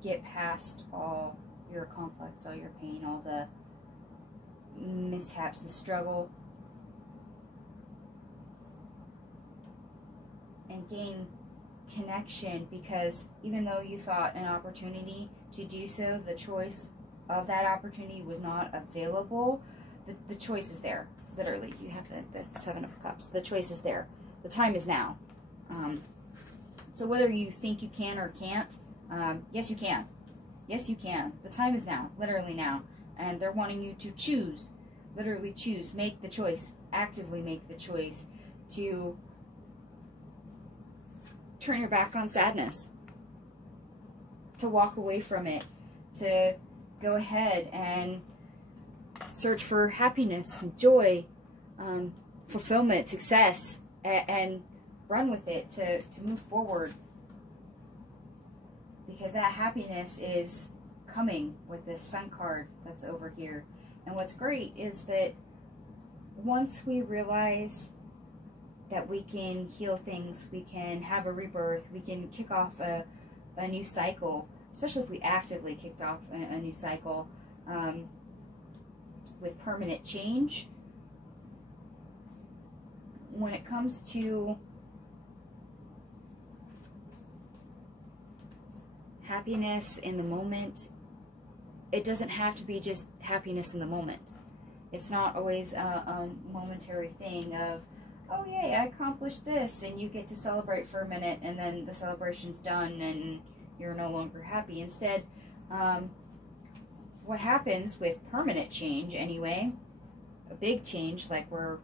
get past all your conflicts, all your pain, all the mishaps, the struggle, and gain connection, because even though you thought an opportunity to do so, the choice of that opportunity was not available, the choice is there. Literally, you have the 7 of Cups. The choice is there. The time is now. So whether you think you can or can't, yes you can. Yes you can. The time is now, literally now. And they're wanting you to choose, literally choose, make the choice, actively make the choice to turn your back on sadness, to walk away from it, to go ahead and search for happiness, joy, fulfillment, success, and run with it, to move forward. Because that happiness is coming with this Sun card that's over here. And what's great is that once we realize that we can heal things, we can have a rebirth, we can kick off a new cycle, especially if we actively kicked off a new cycle with permanent change. When it comes to happiness in the moment, it doesn't have to be just happiness in the moment. It's not always a momentary thing of, oh yay, I accomplished this, and you get to celebrate for a minute, and then the celebration's done, and you're no longer happy. Instead, what happens with permanent change anyway, a big change like we're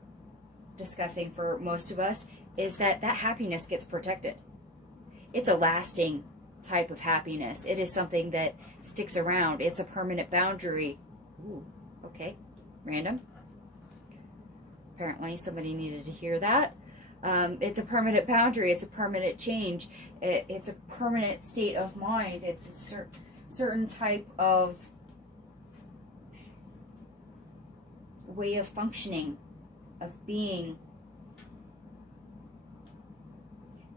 discussing for most of us, is that that happiness gets protected. It's a lasting type of happiness. It is something that sticks around. It's a permanent boundary. Ooh, okay, random. Apparently somebody needed to hear that. It's a permanent boundary. It's a permanent change. It's a permanent state of mind. It's a certain type of way of functioning, of being.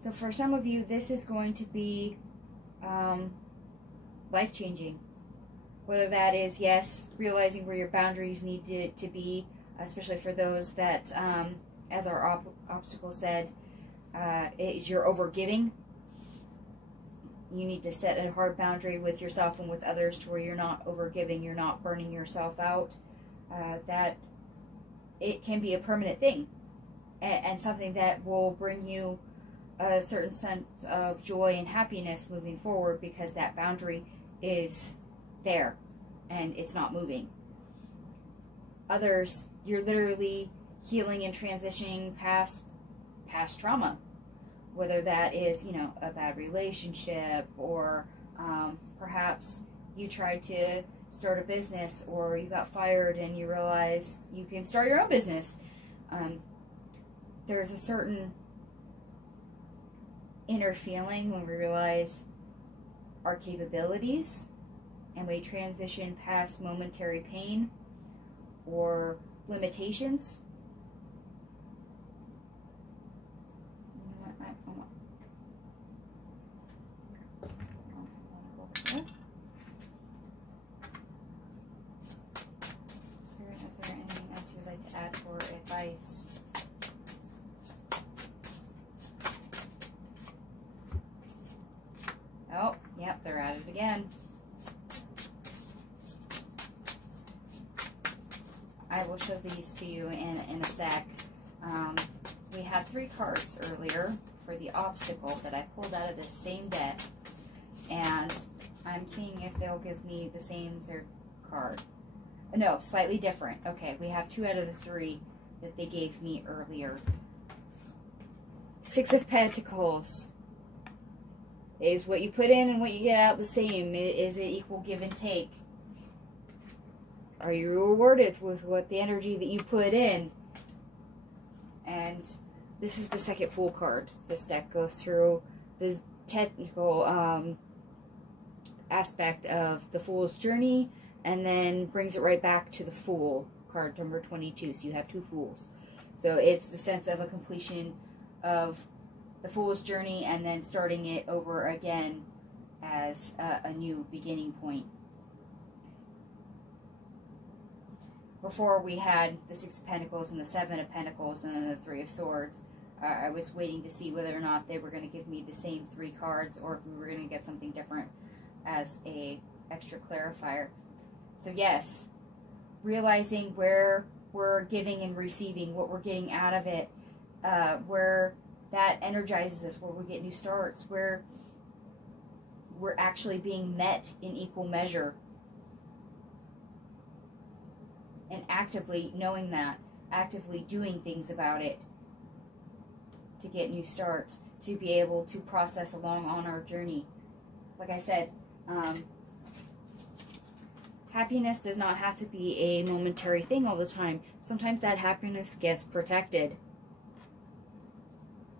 So for some of you, this is going to be life-changing. Whether that is, yes, realizing where your boundaries need to be, especially for those that, as our obstacle said, is you're overgiving. You need to set a hard boundary with yourself and with others to where you're not overgiving, you're not burning yourself out. That it can be a permanent thing, and something that will bring you a certain sense of joy and happiness moving forward, because that boundary is there and it's not moving. Others, you're literally healing and transitioning past trauma, whether that is, you know, a bad relationship, or perhaps you tried to start a business, or you got fired and you realize you can start your own business. There's a certain inner feeling when we realize our capabilities and we transition past momentary pain or limitations. Spirit, is there anything else you'd like to add for advice? Oh, yep, they're at it again. I will show these to you in a sec. We had 3 cards earlier for the obstacle that I pulled out of the same deck, and I'm seeing if they'll give me the same 3rd card. No, slightly different. Okay, we have 2 out of the 3 that they gave me earlier. 6 of Pentacles. Is what you put in and what you get out the same? Is it equal give and take? Are you rewarded with what the energy that you put in? And this is the second Fool card. This deck goes through the technical aspect of the Fool's journey, and then brings it right back to the Fool, card number 22. So you have 2 Fools. So it's the sense of a completion of the Fool's journey, and then starting it over again as a new beginning point. Before we had the 6 of Pentacles and the 7 of Pentacles and then the 3 of Swords. I was waiting to see whether or not they were going to give me the same 3 cards, or if we were going to get something different as a extra clarifier. So yes, realizing where we're giving and receiving, what we're getting out of it, where that energizes us, where we get new starts, where we're actually being met in equal measure. And actively knowing that, actively doing things about it to get new starts, to be able to process along on our journey. Like I said, happiness does not have to be a momentary thing all the time. Sometimes that happiness gets protected.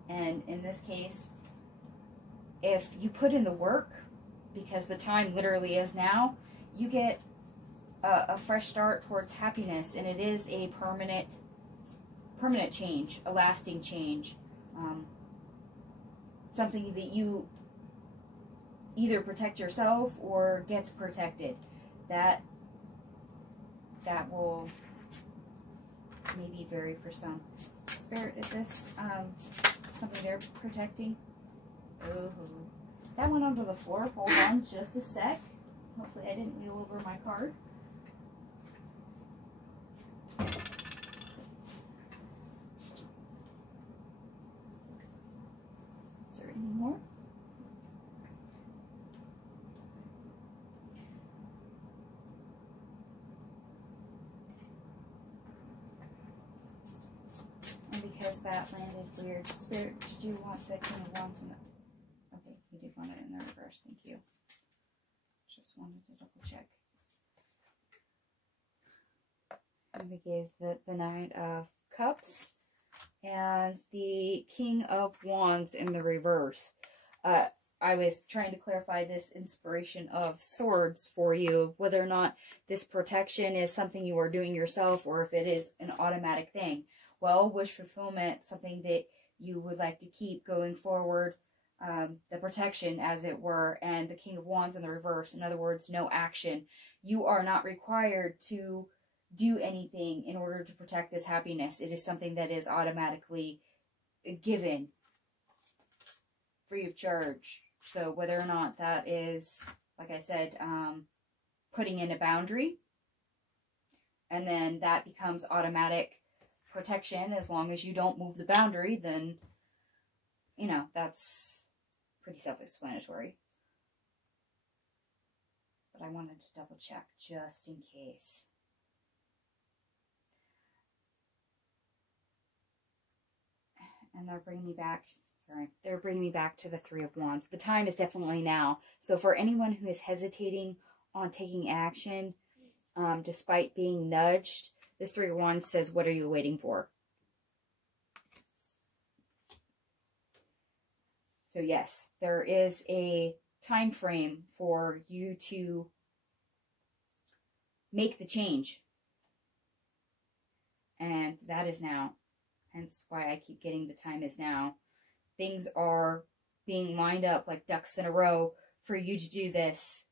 And in this case, if you put in the work, because the time literally is now, you get a fresh start towards happiness, and it is a permanent change, a lasting change, something that you either protect yourself or gets protected. That will maybe vary for some. Spirit, is this something they're protecting? Oh, that went onto the floor. Hold on just a sec. Hopefully I didn't wheel over my card. Is there any more? And because that landed weird, Spirit, did you want the King of Wands in the... Okay, you did want it in the reverse, thank you. Just wanted to double check. And we gave the Nine of Cups and the King of Wands in the reverse. I was trying to clarify this inspiration of Swords for you, whether or not this protection is something you are doing yourself or if it is an automatic thing. Well, wish fulfillment, something that you would like to keep going forward, the protection, as it were, and the King of Wands in the reverse. In other words, no action. You are not required to do anything in order to protect this happiness. It is something that is automatically given, free of charge. So whether or not that is, like I said, putting in a boundary, and then that becomes automatic protection as long as you don't move the boundary, then, you know, that's pretty self-explanatory. But I wanted to double check just in case. And they're bringing me back, they're bringing me back to the Three of Wands. The time is definitely now. So for anyone who is hesitating on taking action, despite being nudged, this Three of Wands says, what are you waiting for? So yes, there is a time frame for you to make the change. And that is now. Hence why I keep getting the time is now. Things are being lined up like ducks in a row for you to do this.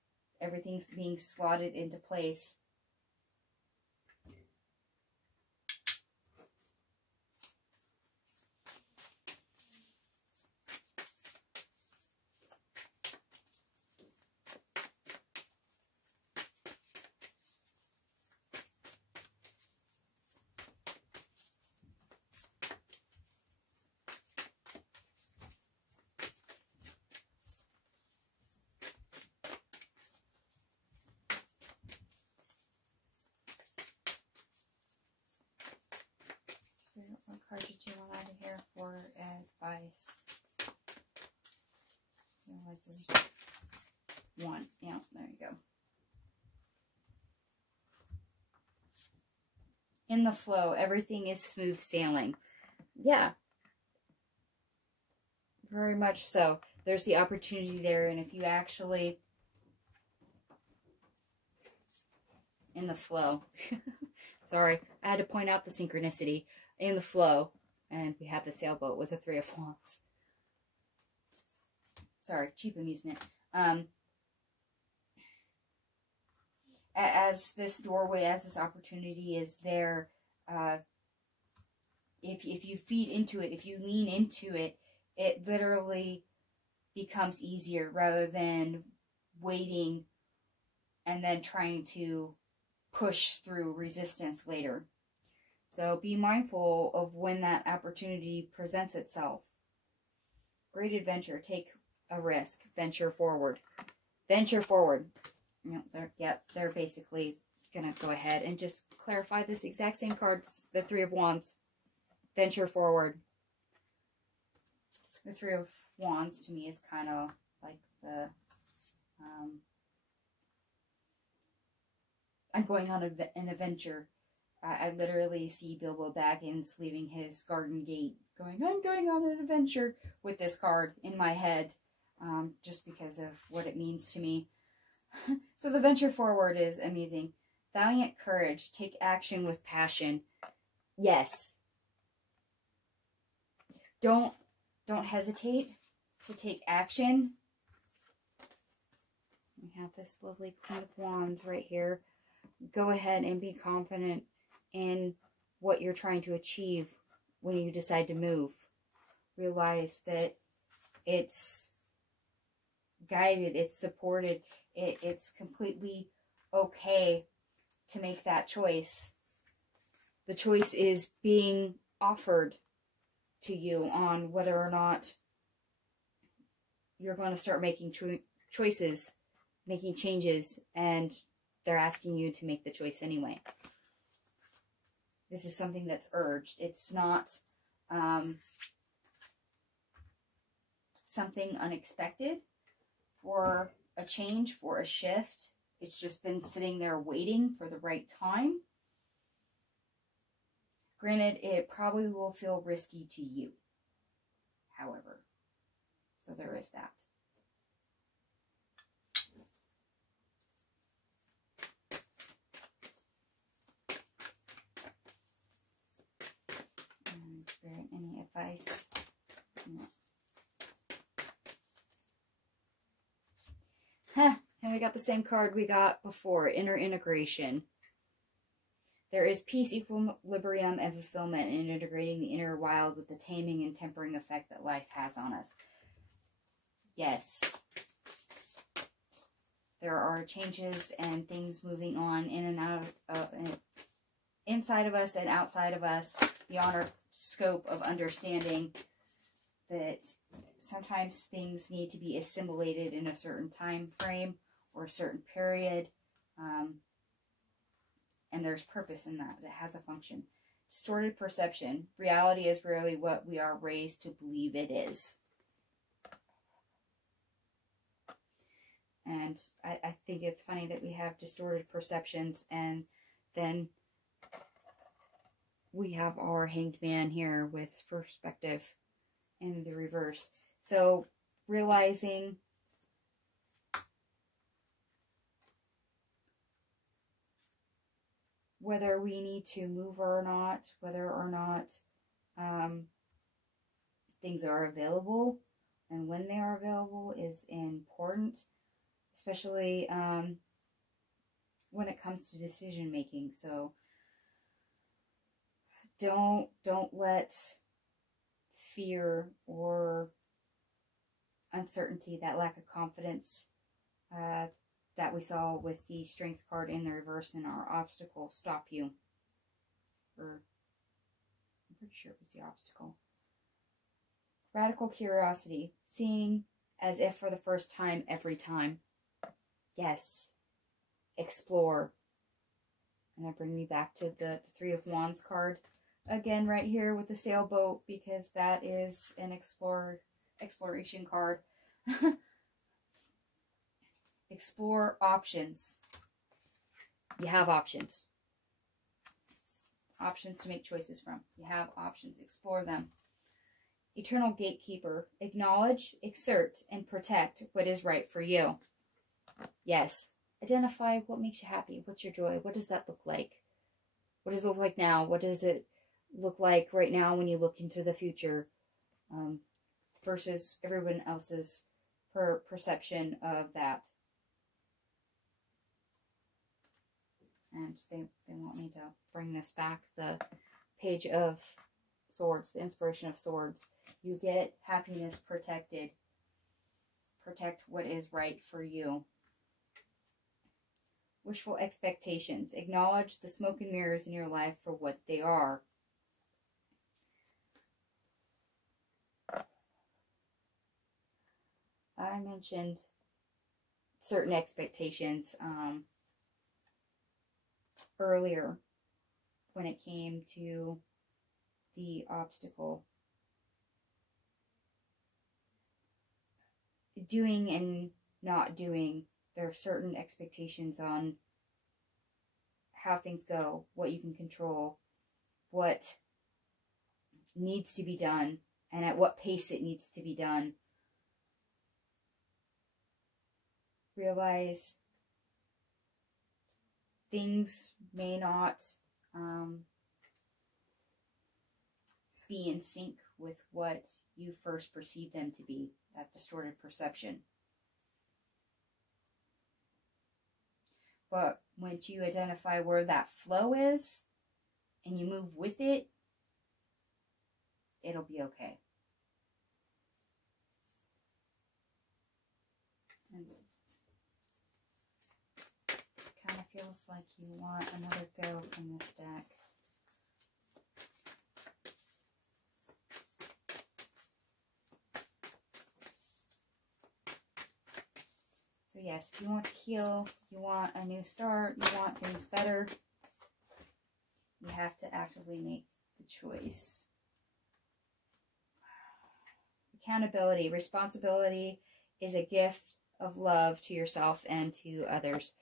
Everything's being slotted into place. What card did you want out of here for advice? Like there's one. Yeah, there you go. In the flow, everything is smooth sailing. Yeah. Very much so. There's the opportunity there, and if you actually... In the flow. Sorry, I had to point out the synchronicity. In the flow, and we have the sailboat with a Three of Wands. Sorry, cheap amusement. As this doorway, as this opportunity is there, if you feed into it, if you lean into it, it literally becomes easier rather than waiting and then trying to push through resistance later. So be mindful of when that opportunity presents itself. Great adventure. Take a risk. Venture forward. Venture forward. They're basically going to go ahead and just clarify this exact same card, the Three of Wands. Venture forward. The Three of Wands to me is kind of like the, I'm going on an adventure. I literally see Bilbo Baggins leaving his garden gate going, I'm going on an adventure with this card in my head, just because of what it means to me. So the venture forward is amazing. Valiant courage. Take action with passion. Yes. Don't hesitate to take action. We have this lovely Queen of Wands right here. Go ahead and be confident in what you're trying to achieve when you decide to move. Realize that it's guided, it's supported, it's completely okay to make that choice. The choice is being offered to you on whether or not you're going to start making choices, making changes, and they're asking you to make the choice anyway. This is something that's urged. It's not something unexpected for a change, for a shift. It's just been sitting there waiting for the right time. Granted, it probably will feel risky to you, however. So there is that. Spirit, any advice? No. And we got the same card we got before, inner integration. There is peace, equilibrium, and fulfillment in integrating the inner wild with the taming and tempering effect that life has on us. Yes. There are changes and things moving on in and out of, inside of us and outside of us, beyond our scope of understanding, that sometimes things need to be assimilated in a certain time frame or a certain period, and there's purpose in that. It has a function. Distorted perception. Reality is rarely what we are raised to believe it is. And I think it's funny that we have distorted perceptions, and then we have our Hanged Man here with perspective in the reverse. So realizing whether we need to move or not, whether or not things are available and when they are available is important, especially when it comes to decision making. So don't let fear or uncertainty, that lack of confidence that we saw with the Strength card in the reverse in our obstacle, stop you. Or I'm pretty sure it was the obstacle. Radical curiosity, seeing as if for the first time every time. Yes. Explore. And that brings me back to the Three of Wands card again right here with the sailboat, because that is an exploration card. Explore options. You have options. Options to make choices from. You have options. Explore them. Eternal gatekeeper. Acknowledge, exert, and protect what is right for you. Yes. Identify what makes you happy. What's your joy? What does that look like? What does it look like now? What does it look like right now when you look into the future, versus everyone else's perception of that? And they want me to bring this back. The Page of Swords, the Inspiration of Swords. You get happiness protected. Protect what is right for you. Wishful expectations. Acknowledge the smoke and mirrors in your life for what they are. I mentioned certain expectations earlier when it came to the obstacle. Doing and not doing, there are certain expectations on how things go, what you can control, what needs to be done, and at what pace it needs to be done. Realize things may not be in sync with what you first perceive them to be, that distorted perception. But once you identify where that flow is and you move with it, it'll be okay. And kind of feels like you want another go from this deck. So yes, if you want to heal, you want a new start, you want things better, you have to actively make the choice. Accountability, responsibility is a gift of love to yourself and to others.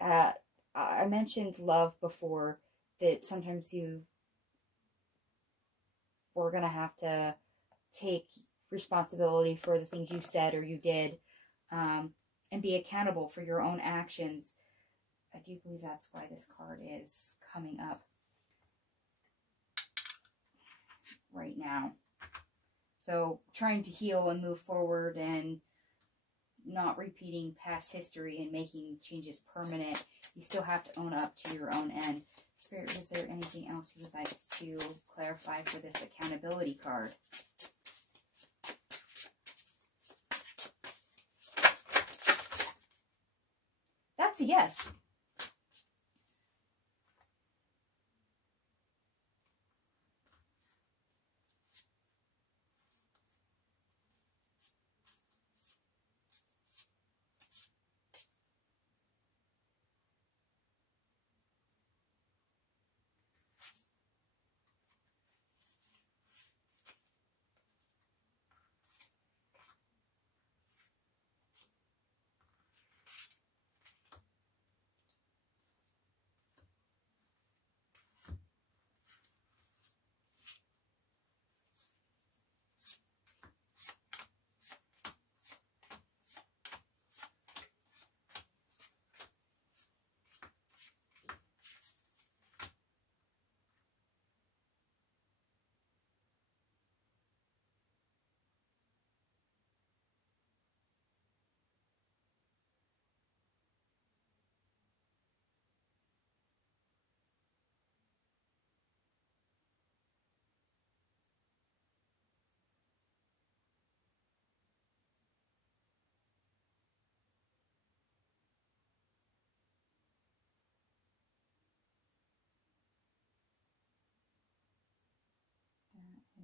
I mentioned love before, that sometimes we're going to have to take responsibility for the things you said or you did, and be accountable for your own actions. I do believe that's why this card is coming up right now. So trying to heal and move forward and not repeating past history and making changes permanent, you still have to own up to your own end. Spirit, is there anything else you would like to clarify for this accountability card? That's a yes.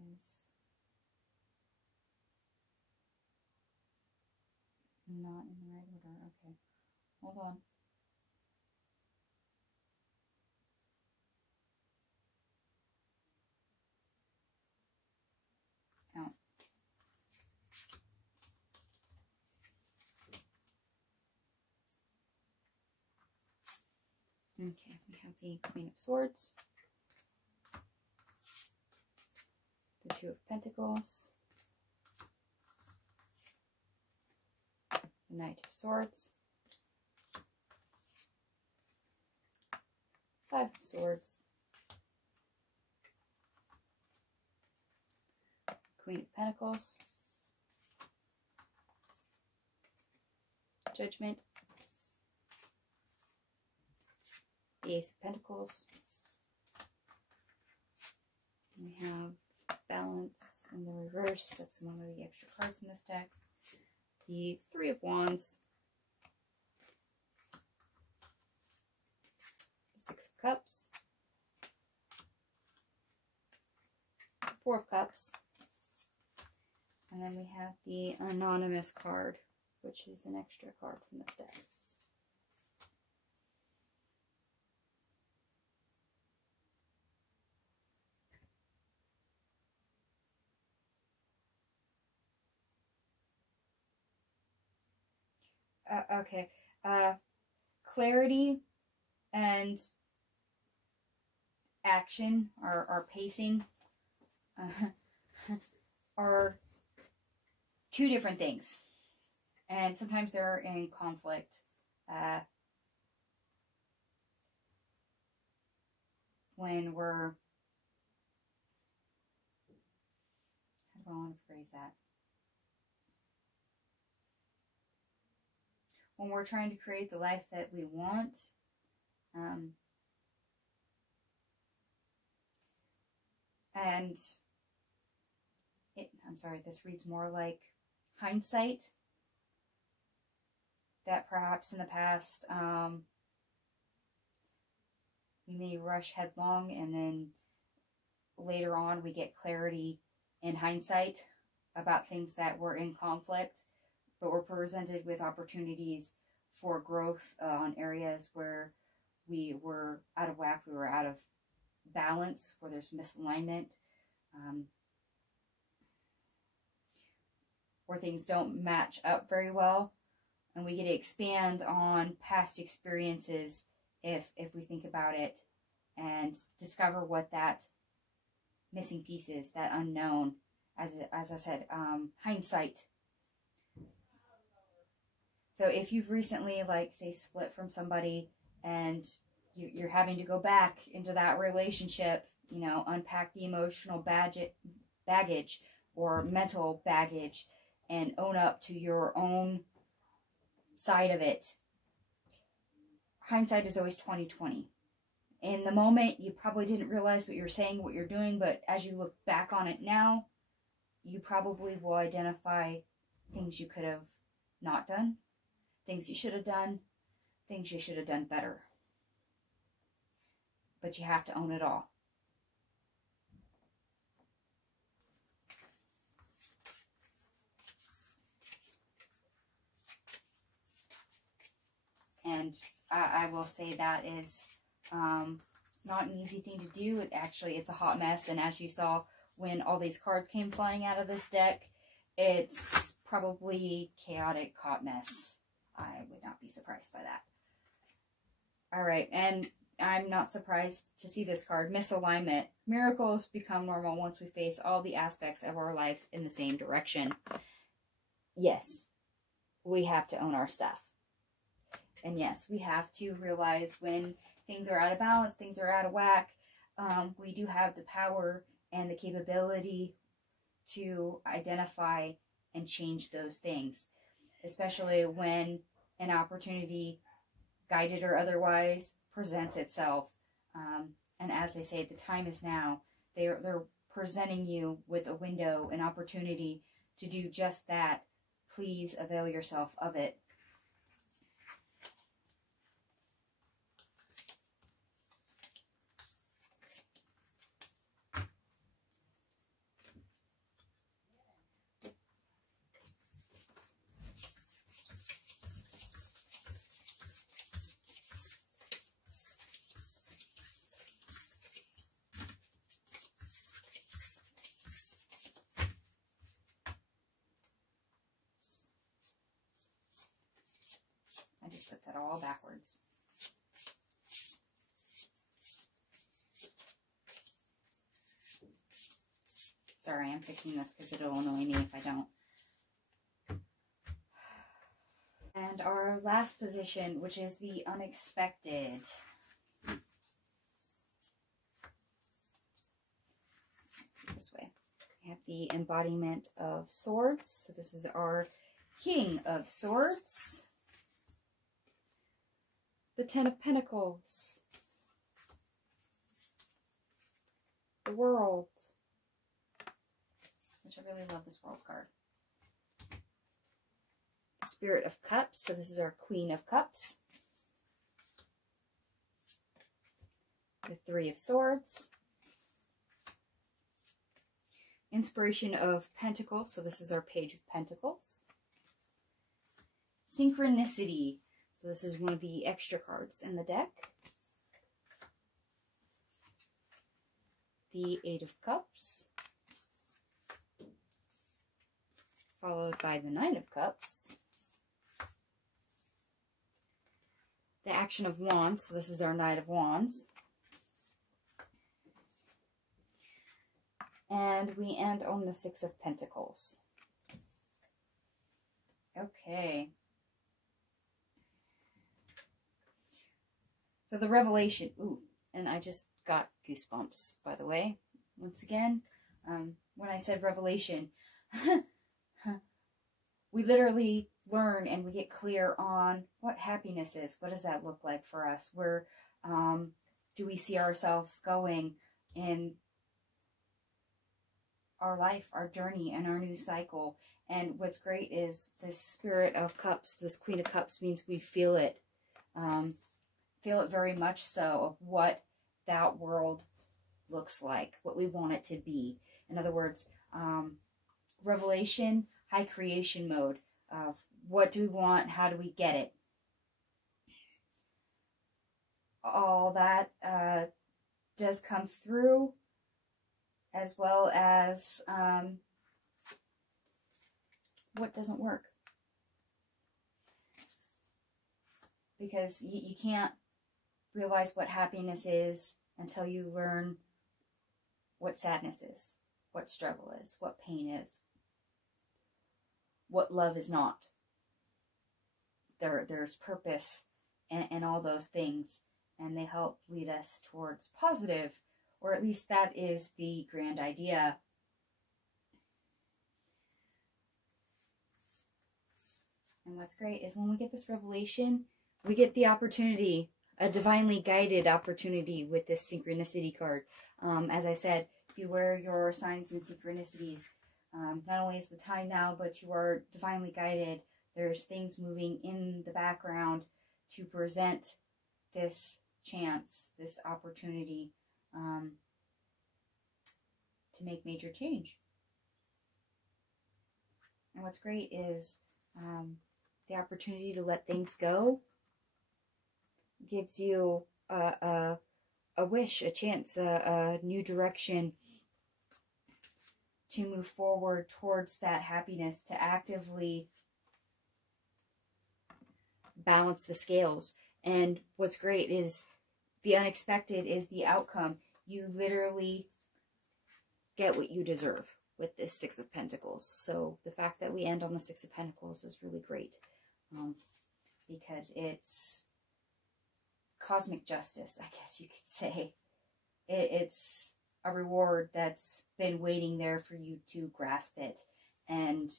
Is not in the right order. Okay, hold on. Out. Okay, we have the Queen of Swords, the Two of Pentacles, the Knight of Swords, Five of Swords, Queen of Pentacles, Judgment, the Ace of Pentacles. We have Balance in the reverse. That's one of the extra cards in this deck. The Three of Wands, the Six of Cups, Four of Cups, and then we have the Anonymous card which is an extra card from this deck. Okay. Clarity and action, or pacing, are two different things. And sometimes they're in conflict. When we're... How do I want to phrase that? When we're trying to create the life that we want, and I'm sorry, this reads more like hindsight, that perhaps in the past we may rush headlong, and then later on we get clarity in hindsight about things that were in conflict, but we're presented with opportunities for growth on areas where we were out of whack, we were out of balance, where there's misalignment, where things don't match up very well, and we get to expand on past experiences if we think about it, and discover what that missing piece is, that unknown, as I said, hindsight. So if you've recently, like, say, split from somebody, and you're having to go back into that relationship, you know, unpack the emotional baggage or mental baggage and own up to your own side of it. Hindsight is always 20/20. In the moment, you probably didn't realize what you're saying, what you're doing, but as you look back on it now, you probably will identify things you could have not done, things you should have done, things you should have done better. But you have to own it all. And I will say that is not an easy thing to do. It's a hot mess. And as you saw, when all these cards came flying out of this deck, it's probably chaotic hot mess. I would not be surprised by that. All right, and I'm not surprised to see this card, misalignment. Miracles become normal once we face all the aspects of our life in the same direction. Yes, we have to own our stuff. And yes, we have to realize when things are out of balance, things are out of whack. We do have the power and the capability to identify and change those things, especially when an opportunity, guided or otherwise, presents itself. And as they say, the time is now. They're presenting you with a window, an opportunity to do just that. Please avail yourself of it. I just put that all backwards. Sorry, I'm picking this because it'll annoy me if I don't. And our last position, which is the unexpected. This way. We have the embodiment of swords. So this is our King of Swords. The Ten of Pentacles. The World. Which I really love this World card. Spirit of Cups. So this is our Queen of Cups. The Three of Swords. Inspiration of Pentacles. So this is our Page of Pentacles. Synchronicity. So this is one of the extra cards in the deck. The Eight of Cups. Followed by the Nine of Cups. The Action of Wands. So this is our Knight of Wands. And we end on the Six of Pentacles. Okay. So the revelation. Ooh, and I just got goosebumps, by the way. Once again, when I said revelation, we literally learn and we get clear on what happiness is. What does that look like for us? Where do we see ourselves going in our life, our journey, and our new cycle? And what's great is this Spirit of Cups, this Queen of Cups, means we feel it. Feel it very much so, of what that world looks like, what we want it to be. In other words, revelation, high creation mode of what do we want, how do we get it. All that does come through, as well as what doesn't work. Because you can't realize what happiness is until you learn what sadness is, what struggle is, what pain is, what love is not. There's purpose and all those things, and they help lead us towards positive, or at least that is the grand idea. And what's great is when we get this revelation, we get the opportunity, a divinely guided opportunity with this synchronicity card. As I said, beware your signs and synchronicities. Not only is the time now, but you are divinely guided. There's things moving in the background to present this chance, this opportunity to make major change. And what's great is the opportunity to let things go gives you a wish, a chance, a new direction to move forward towards that happiness, to actively balance the scales. And what's great is the unexpected is the outcome. You literally get what you deserve with this Six of Pentacles. So the fact that we end on the Six of Pentacles is really great, because it's cosmic justice, I guess you could say. It's a reward that's been waiting there for you to grasp it. And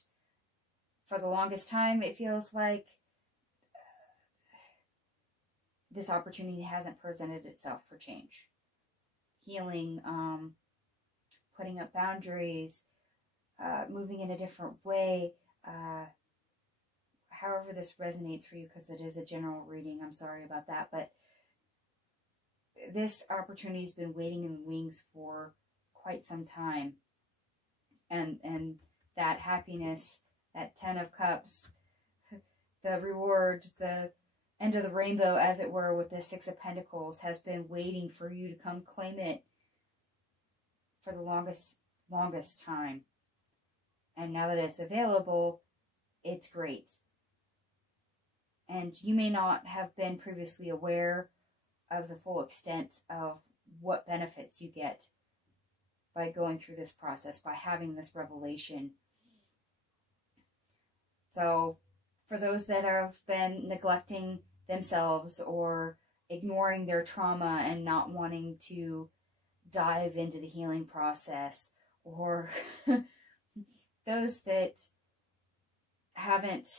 for the longest time, it feels like this opportunity hasn't presented itself for change. Healing, putting up boundaries, moving in a different way, however this resonates for you, because it is a general reading. I'm sorry about that, but this opportunity has been waiting in the wings for quite some time. And that happiness, that Ten of Cups, the reward, the end of the rainbow, as it were, with the Six of Pentacles, has been waiting for you to come claim it for the longest time. And now that it's available, it's great. And you may not have been previously aware of the full extent of what benefits you get by going through this process, by having this revelation. So for those that have been neglecting themselves or ignoring their trauma and not wanting to dive into the healing process, or those that haven't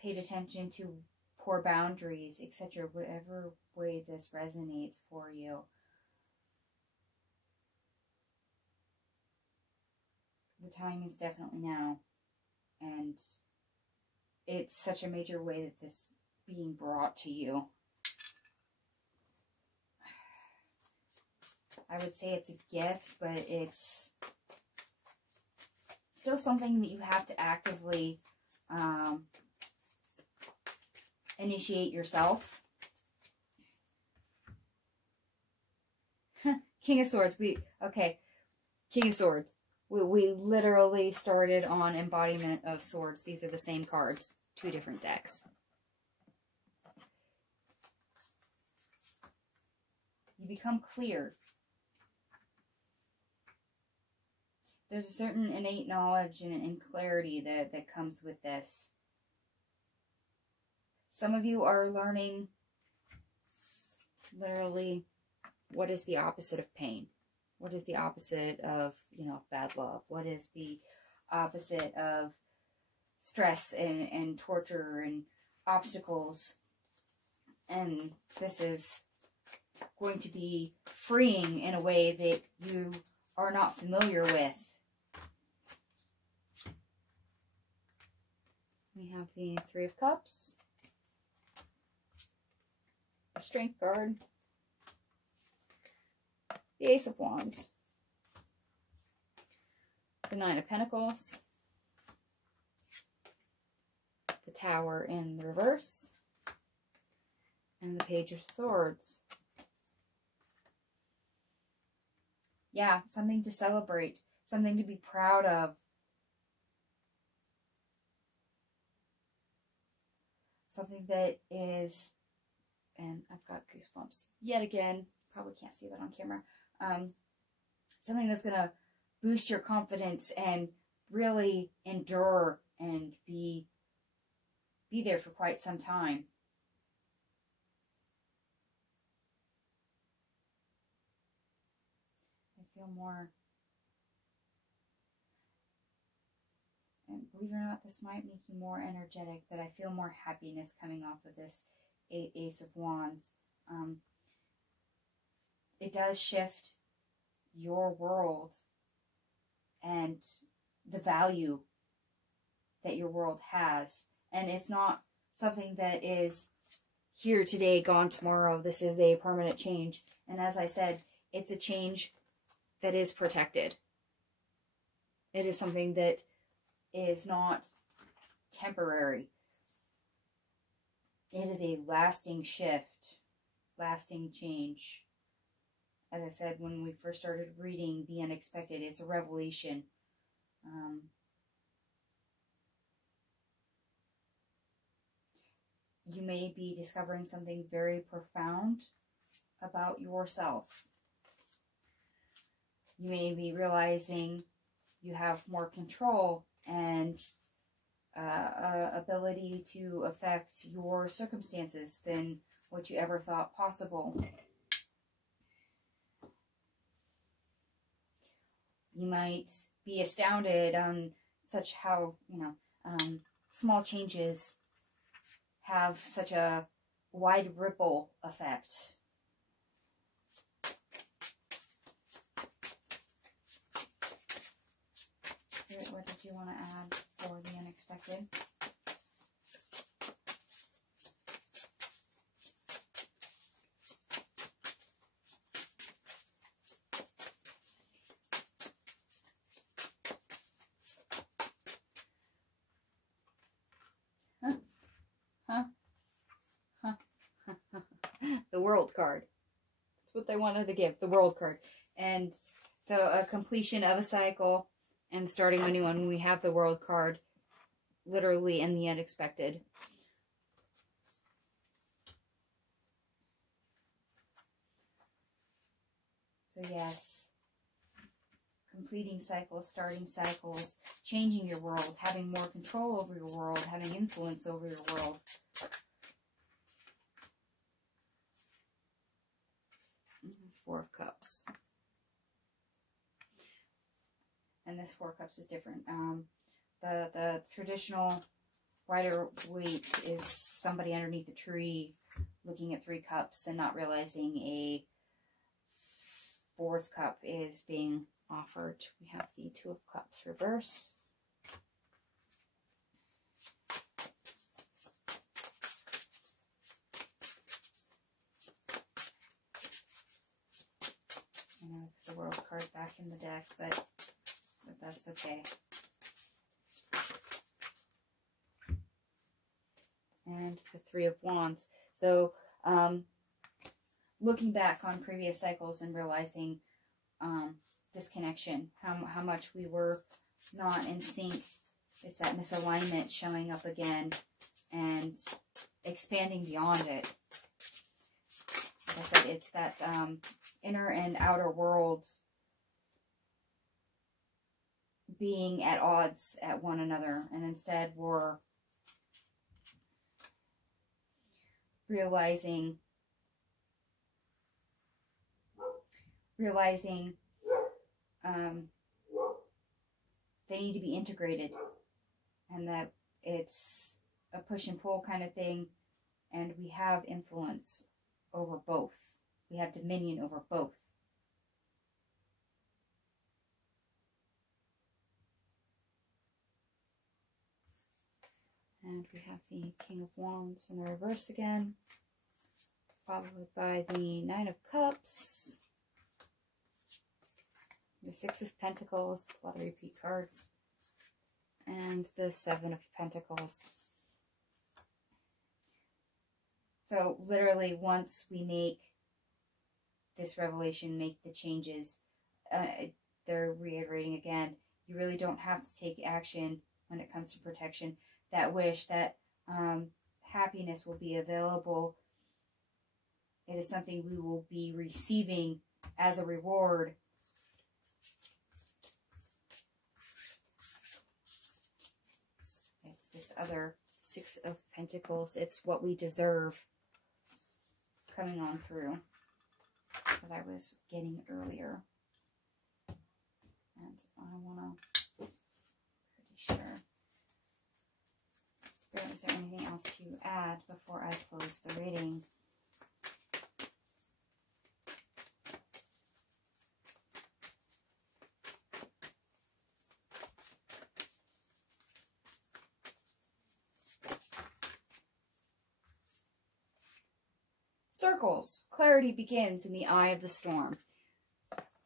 paid attention to poor boundaries, etc., whatever way this resonates for you, the time is definitely now. And it's such a major way that this being brought to you. I would say it's a gift, but it's still something that you have to actively initiate yourself. King of Swords. King of Swords. We literally started on Embodiment of Swords. These are the same cards. 2 different decks. You become clear. There's a certain innate knowledge and clarity that comes with this. Some of you are learning literally what is the opposite of pain. What is the opposite of, bad love? What is the opposite of stress and torture and obstacles? And this is going to be freeing in a way that you are not familiar with. We have the 3 of Cups, the Strength card, the Ace of Wands, the 9 of Pentacles, the Tower in the reverse, and the Page of Swords. Yeah, something to celebrate, something to be proud of. Something that is, and I've got goosebumps yet again, probably can't see that on camera, something that's going to boost your confidence and really endure and be there for quite some time. I feel more, and believe it or not, this might make you more energetic, but I feel more happiness coming off of this Ace of Wands. It does shift your world and the value that your world has. And it's not something that is here today, gone tomorrow. This is a permanent change. And as I said, it's a change that is protected. It is something that is not temporary. It is a lasting shift, lasting change. As I said, when we first started reading The Unexpected, it's a revelation. You may be discovering something very profound about yourself. You may be realizing you have more control and ability to affect your circumstances than what you ever thought possible. You might be astounded on such how, small changes have such a wide ripple effect. What did you want to add for the unexpected? The World card. That's what they wanted to give, the World card. And so a completion of a cycle and starting a new one. We have the World card literally in the unexpected. So yes, completing cycles, starting cycles, changing your world, having more control over your world, having influence over your world. Four of Cups. And this 4 Cups is different. The traditional Rider-Waite is somebody underneath a tree looking at 3 cups and not realizing a 4th cup is being offered. We have the 2 of Cups reverse. I'm going to put the World card back in the deck, but that's okay. And and the Three of Wands. So, looking back on previous cycles and realizing disconnection, how much we were not in sync. It's that misalignment showing up again and expanding beyond it. Like I said, it's that inner and outer worlds being at odds at one another, and instead we're realizing they need to be integrated, and that it's a push and pull kind of thing, and we have influence over both. We have dominion over both. And we have the King of Wands in the reverse again, followed by the Nine of Cups, the Six of Pentacles, a lot of repeat cards, and the Seven of Pentacles. So literally, once we make this revelation, make the changes, they're reiterating again, you really don't have to take action when it comes to protection. That wish, that happiness will be available. It is something we will be receiving as a reward. It's this other Six of Pentacles. It's what we deserve coming on through that I was getting earlier. And I want to, pretty sure. Spirit, is there anything else to add before I close the reading? Circles. Clarity begins in the eye of the storm.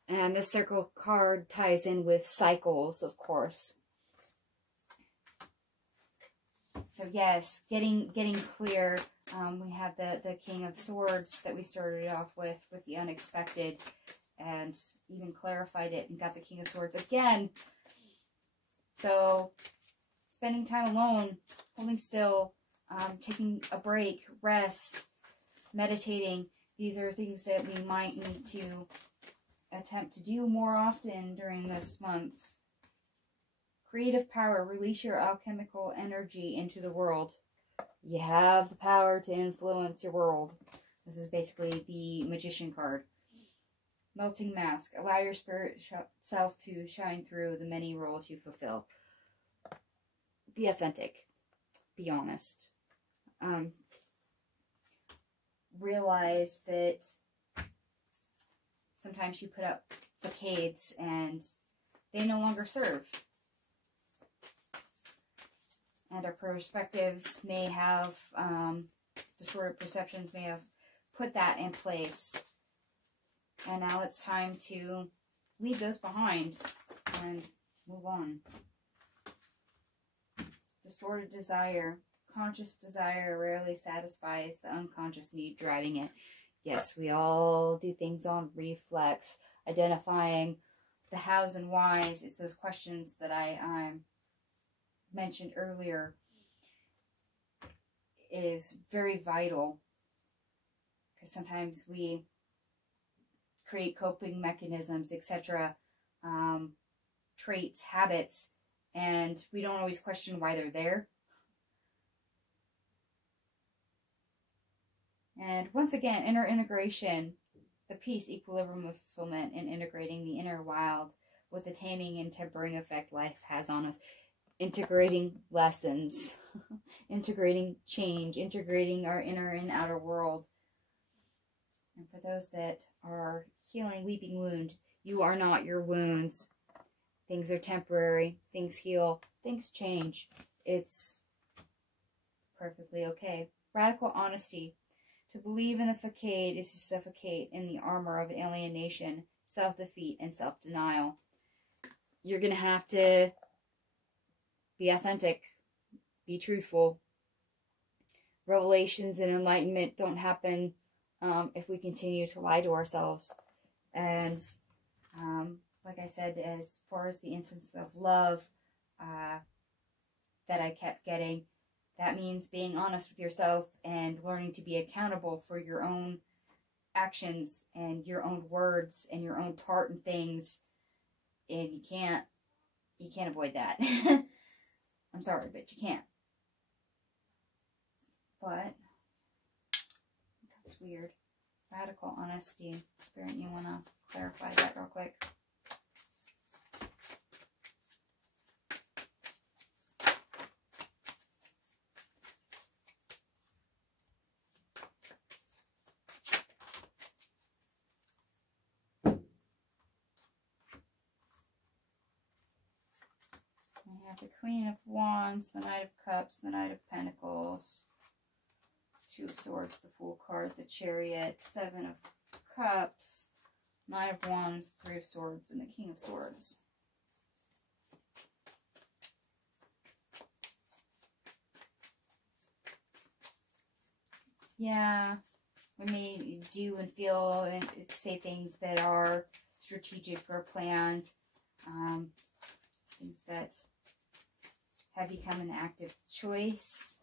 And the circle card ties in with cycles, of course. So yes, getting clear. We have the King of Swords that we started off with the unexpected, and even clarified it and got the King of Swords again. So spending time alone, holding still, taking a break, rest, meditating. These are things that we might need to attempt to do more often during this month. Creative power. Release your alchemical energy into the world. You have the power to influence your world. This is basically the Magician card. Melting mask. Allow your spirit self to shine through the many roles you fulfill. Be authentic. Be honest. Realize that sometimes you put up facades and they no longer serve. And our perspectives may have, distorted perceptions may have put that in place. And now it's time to leave those behind and move on. Distorted desire. Conscious desire rarely satisfies the unconscious need driving it. Yes, we all do things on reflex, identifying the hows and whys. It's those questions that I mentioned earlier is very vital, because sometimes we create coping mechanisms, etc., traits, habits, and we don't always question why they're there. And once again, inner integration, the peace, equilibrium of fulfillment, and integrating the inner wild with the taming and tempering effect life has on us. Integrating lessons, integrating change, integrating our inner and outer world. And for those that are healing weeping wound, you are not your wounds. Things are temporary, things heal, things change. It's perfectly okay. Radical honesty. To believe in the facade is to suffocate in the armor of alienation, self-defeat, and self-denial. You're going to have to be authentic, be truthful, revelations and enlightenment don't happen if we continue to lie to ourselves. And like I said, as far as the instance of love that I kept getting, that means being honest with yourself and learning to be accountable for your own actions and your own words and your own part in things. And you can't avoid that. I'm sorry, but you can't. But that's weird. Radical honesty. Spirit, you want to clarify that real quick? I have the Queen of Wands, the Knight of Cups, the Knight of Pentacles, Two of Swords, the Fool card, the Chariot, Seven of Cups, Knight of Wands, Three of Swords, and the King of Swords. Yeah, we may do and feel and say things that are strategic or planned, things that have become an active choice.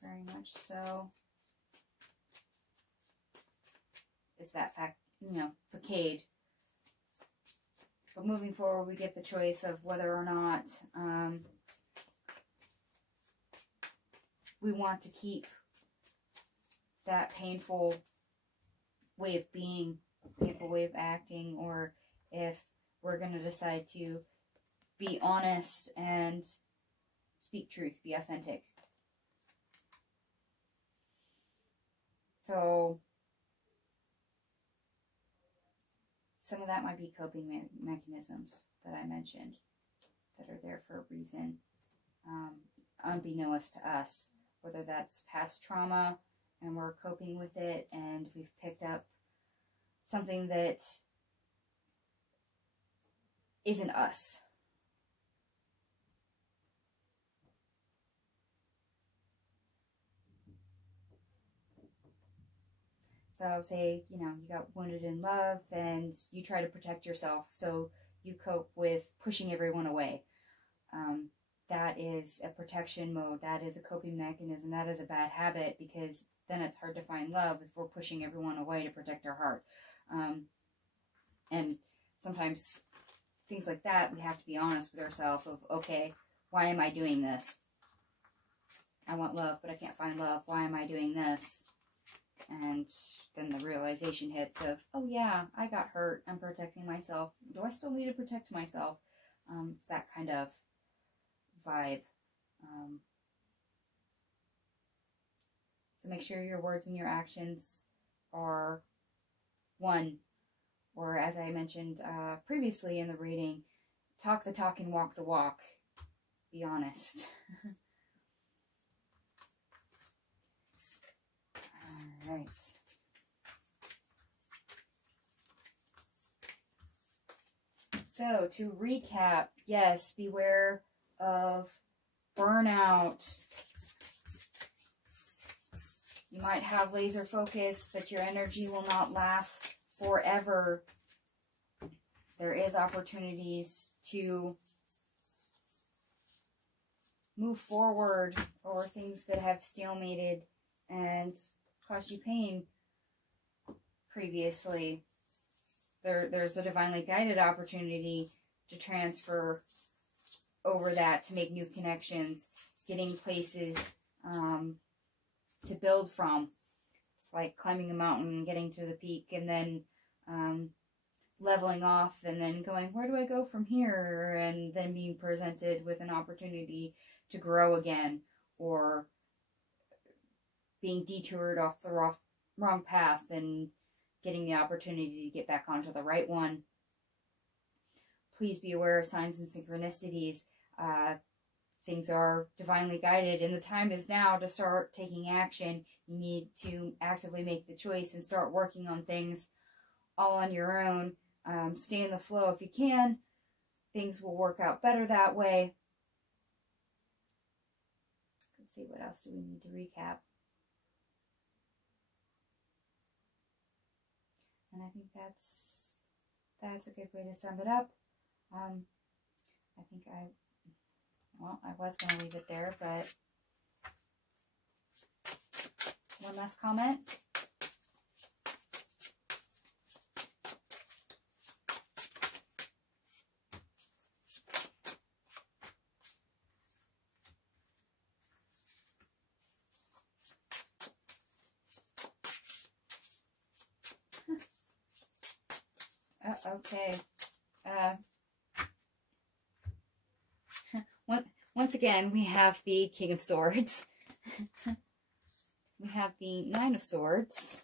Very much so. Is that fact, facade. But moving forward, we get the choice of whether or not we want to keep that painful way of being, painful way of acting, or if we're going to decide to be honest and speak truth, be authentic. So some of that might be coping mechanisms that I mentioned that are there for a reason, unbeknownst to us, whether that's past trauma and we're coping with it and we've picked up something that isn't us. So say, you got wounded in love and you try to protect yourself, so you cope with pushing everyone away. That is a protection mode. That is a coping mechanism. That is a bad habit, because then it's hard to find love if we're pushing everyone away to protect our heart. And sometimes things like that, we have to be honest with ourselves of, okay, why am I doing this? I want love, but I can't find love. Why am I doing this? And then the realization hits of, oh yeah, I got hurt. I'm protecting myself. Do I still need to protect myself? It's that kind of vibe. So make sure your words and your actions are one. Or as I mentioned previously in the reading, talk the talk and walk the walk. Be honest. All right. So to recap, yes, beware of burnout. You might have laser focus, but your energy will not last forever. There is opportunities to move forward or things that have stalemated and caused you pain previously. There's a divinely guided opportunity to transfer over that, to make new connections, getting places to build from. It's like climbing a mountain, getting to the peak, and then leveling off, and then going, where do I go from here? And then being presented with an opportunity to grow again, or being detoured off the wrong path and getting the opportunity to get back onto the right one. Please be aware of signs and synchronicities. Things are divinely guided, and the time is now to start taking action. You need to actively make the choice and start working on things all on your own. Stay in the flow if you can. Things will work out better that way. Good let's see, what else do we need to recap? And I think that's a good way to sum it up. I think I was going to leave it there, but one last comment. Okay. Once again, we have the King of Swords. We have the Nine of Swords.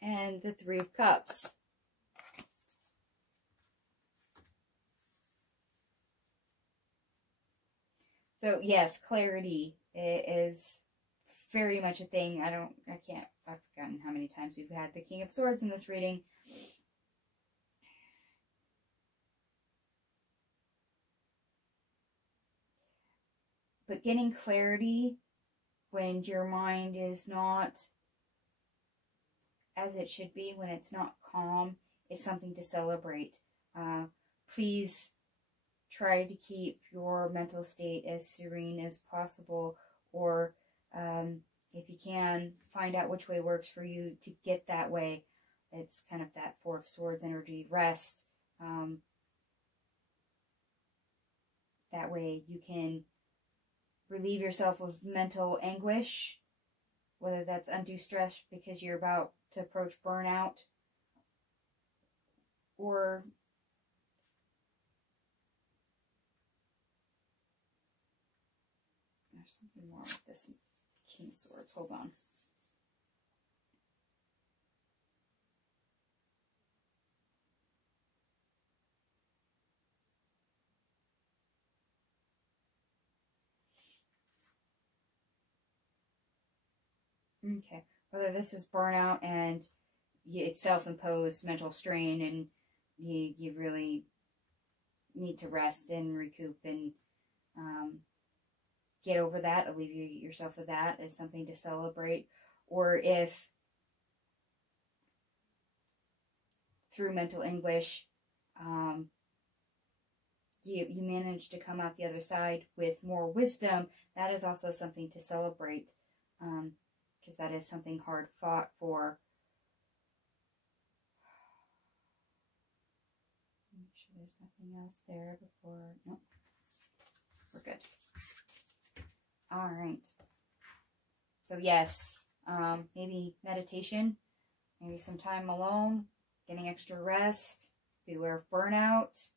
And the Three of Cups. So, yes, clarity is very much a thing. I've forgotten how many times we've had the King of Swords in this reading. But getting clarity when your mind is not as it should be, when it's not calm, is something to celebrate. Please try to keep your mental state as serene as possible, or if you can, find out which way works for you to get that way. It's kind of that Four of Swords energy, rest. That way you can relieve yourself of mental anguish, whether that's undue stress because you're about to approach burnout, or there's something more with this King of Swords. Hold on. Okay, whether this is burnout and it's self-imposed mental strain and you really need to rest and recoup and get over that, alleviate yourself of that as something to celebrate, or if through mental anguish you manage to come out the other side with more wisdom, that is also something to celebrate. Because that is something hard fought for. Make sure there's nothing else there before. Nope. We're good. All right. So yes, maybe meditation, maybe some time alone, getting extra rest, beware of burnout.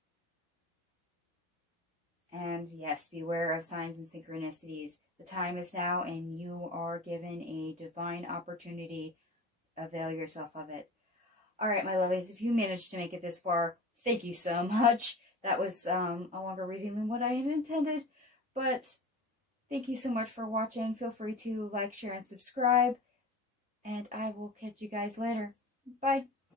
And yes, beware of signs and synchronicities. The time is now, and you are given a divine opportunity. Avail yourself of it. All right, my lovelies, if you managed to make it this far, thank you so much. That was a longer reading than what I had intended, but thank you so much for watching. Feel free to like, share, and subscribe, and I will catch you guys later. Bye.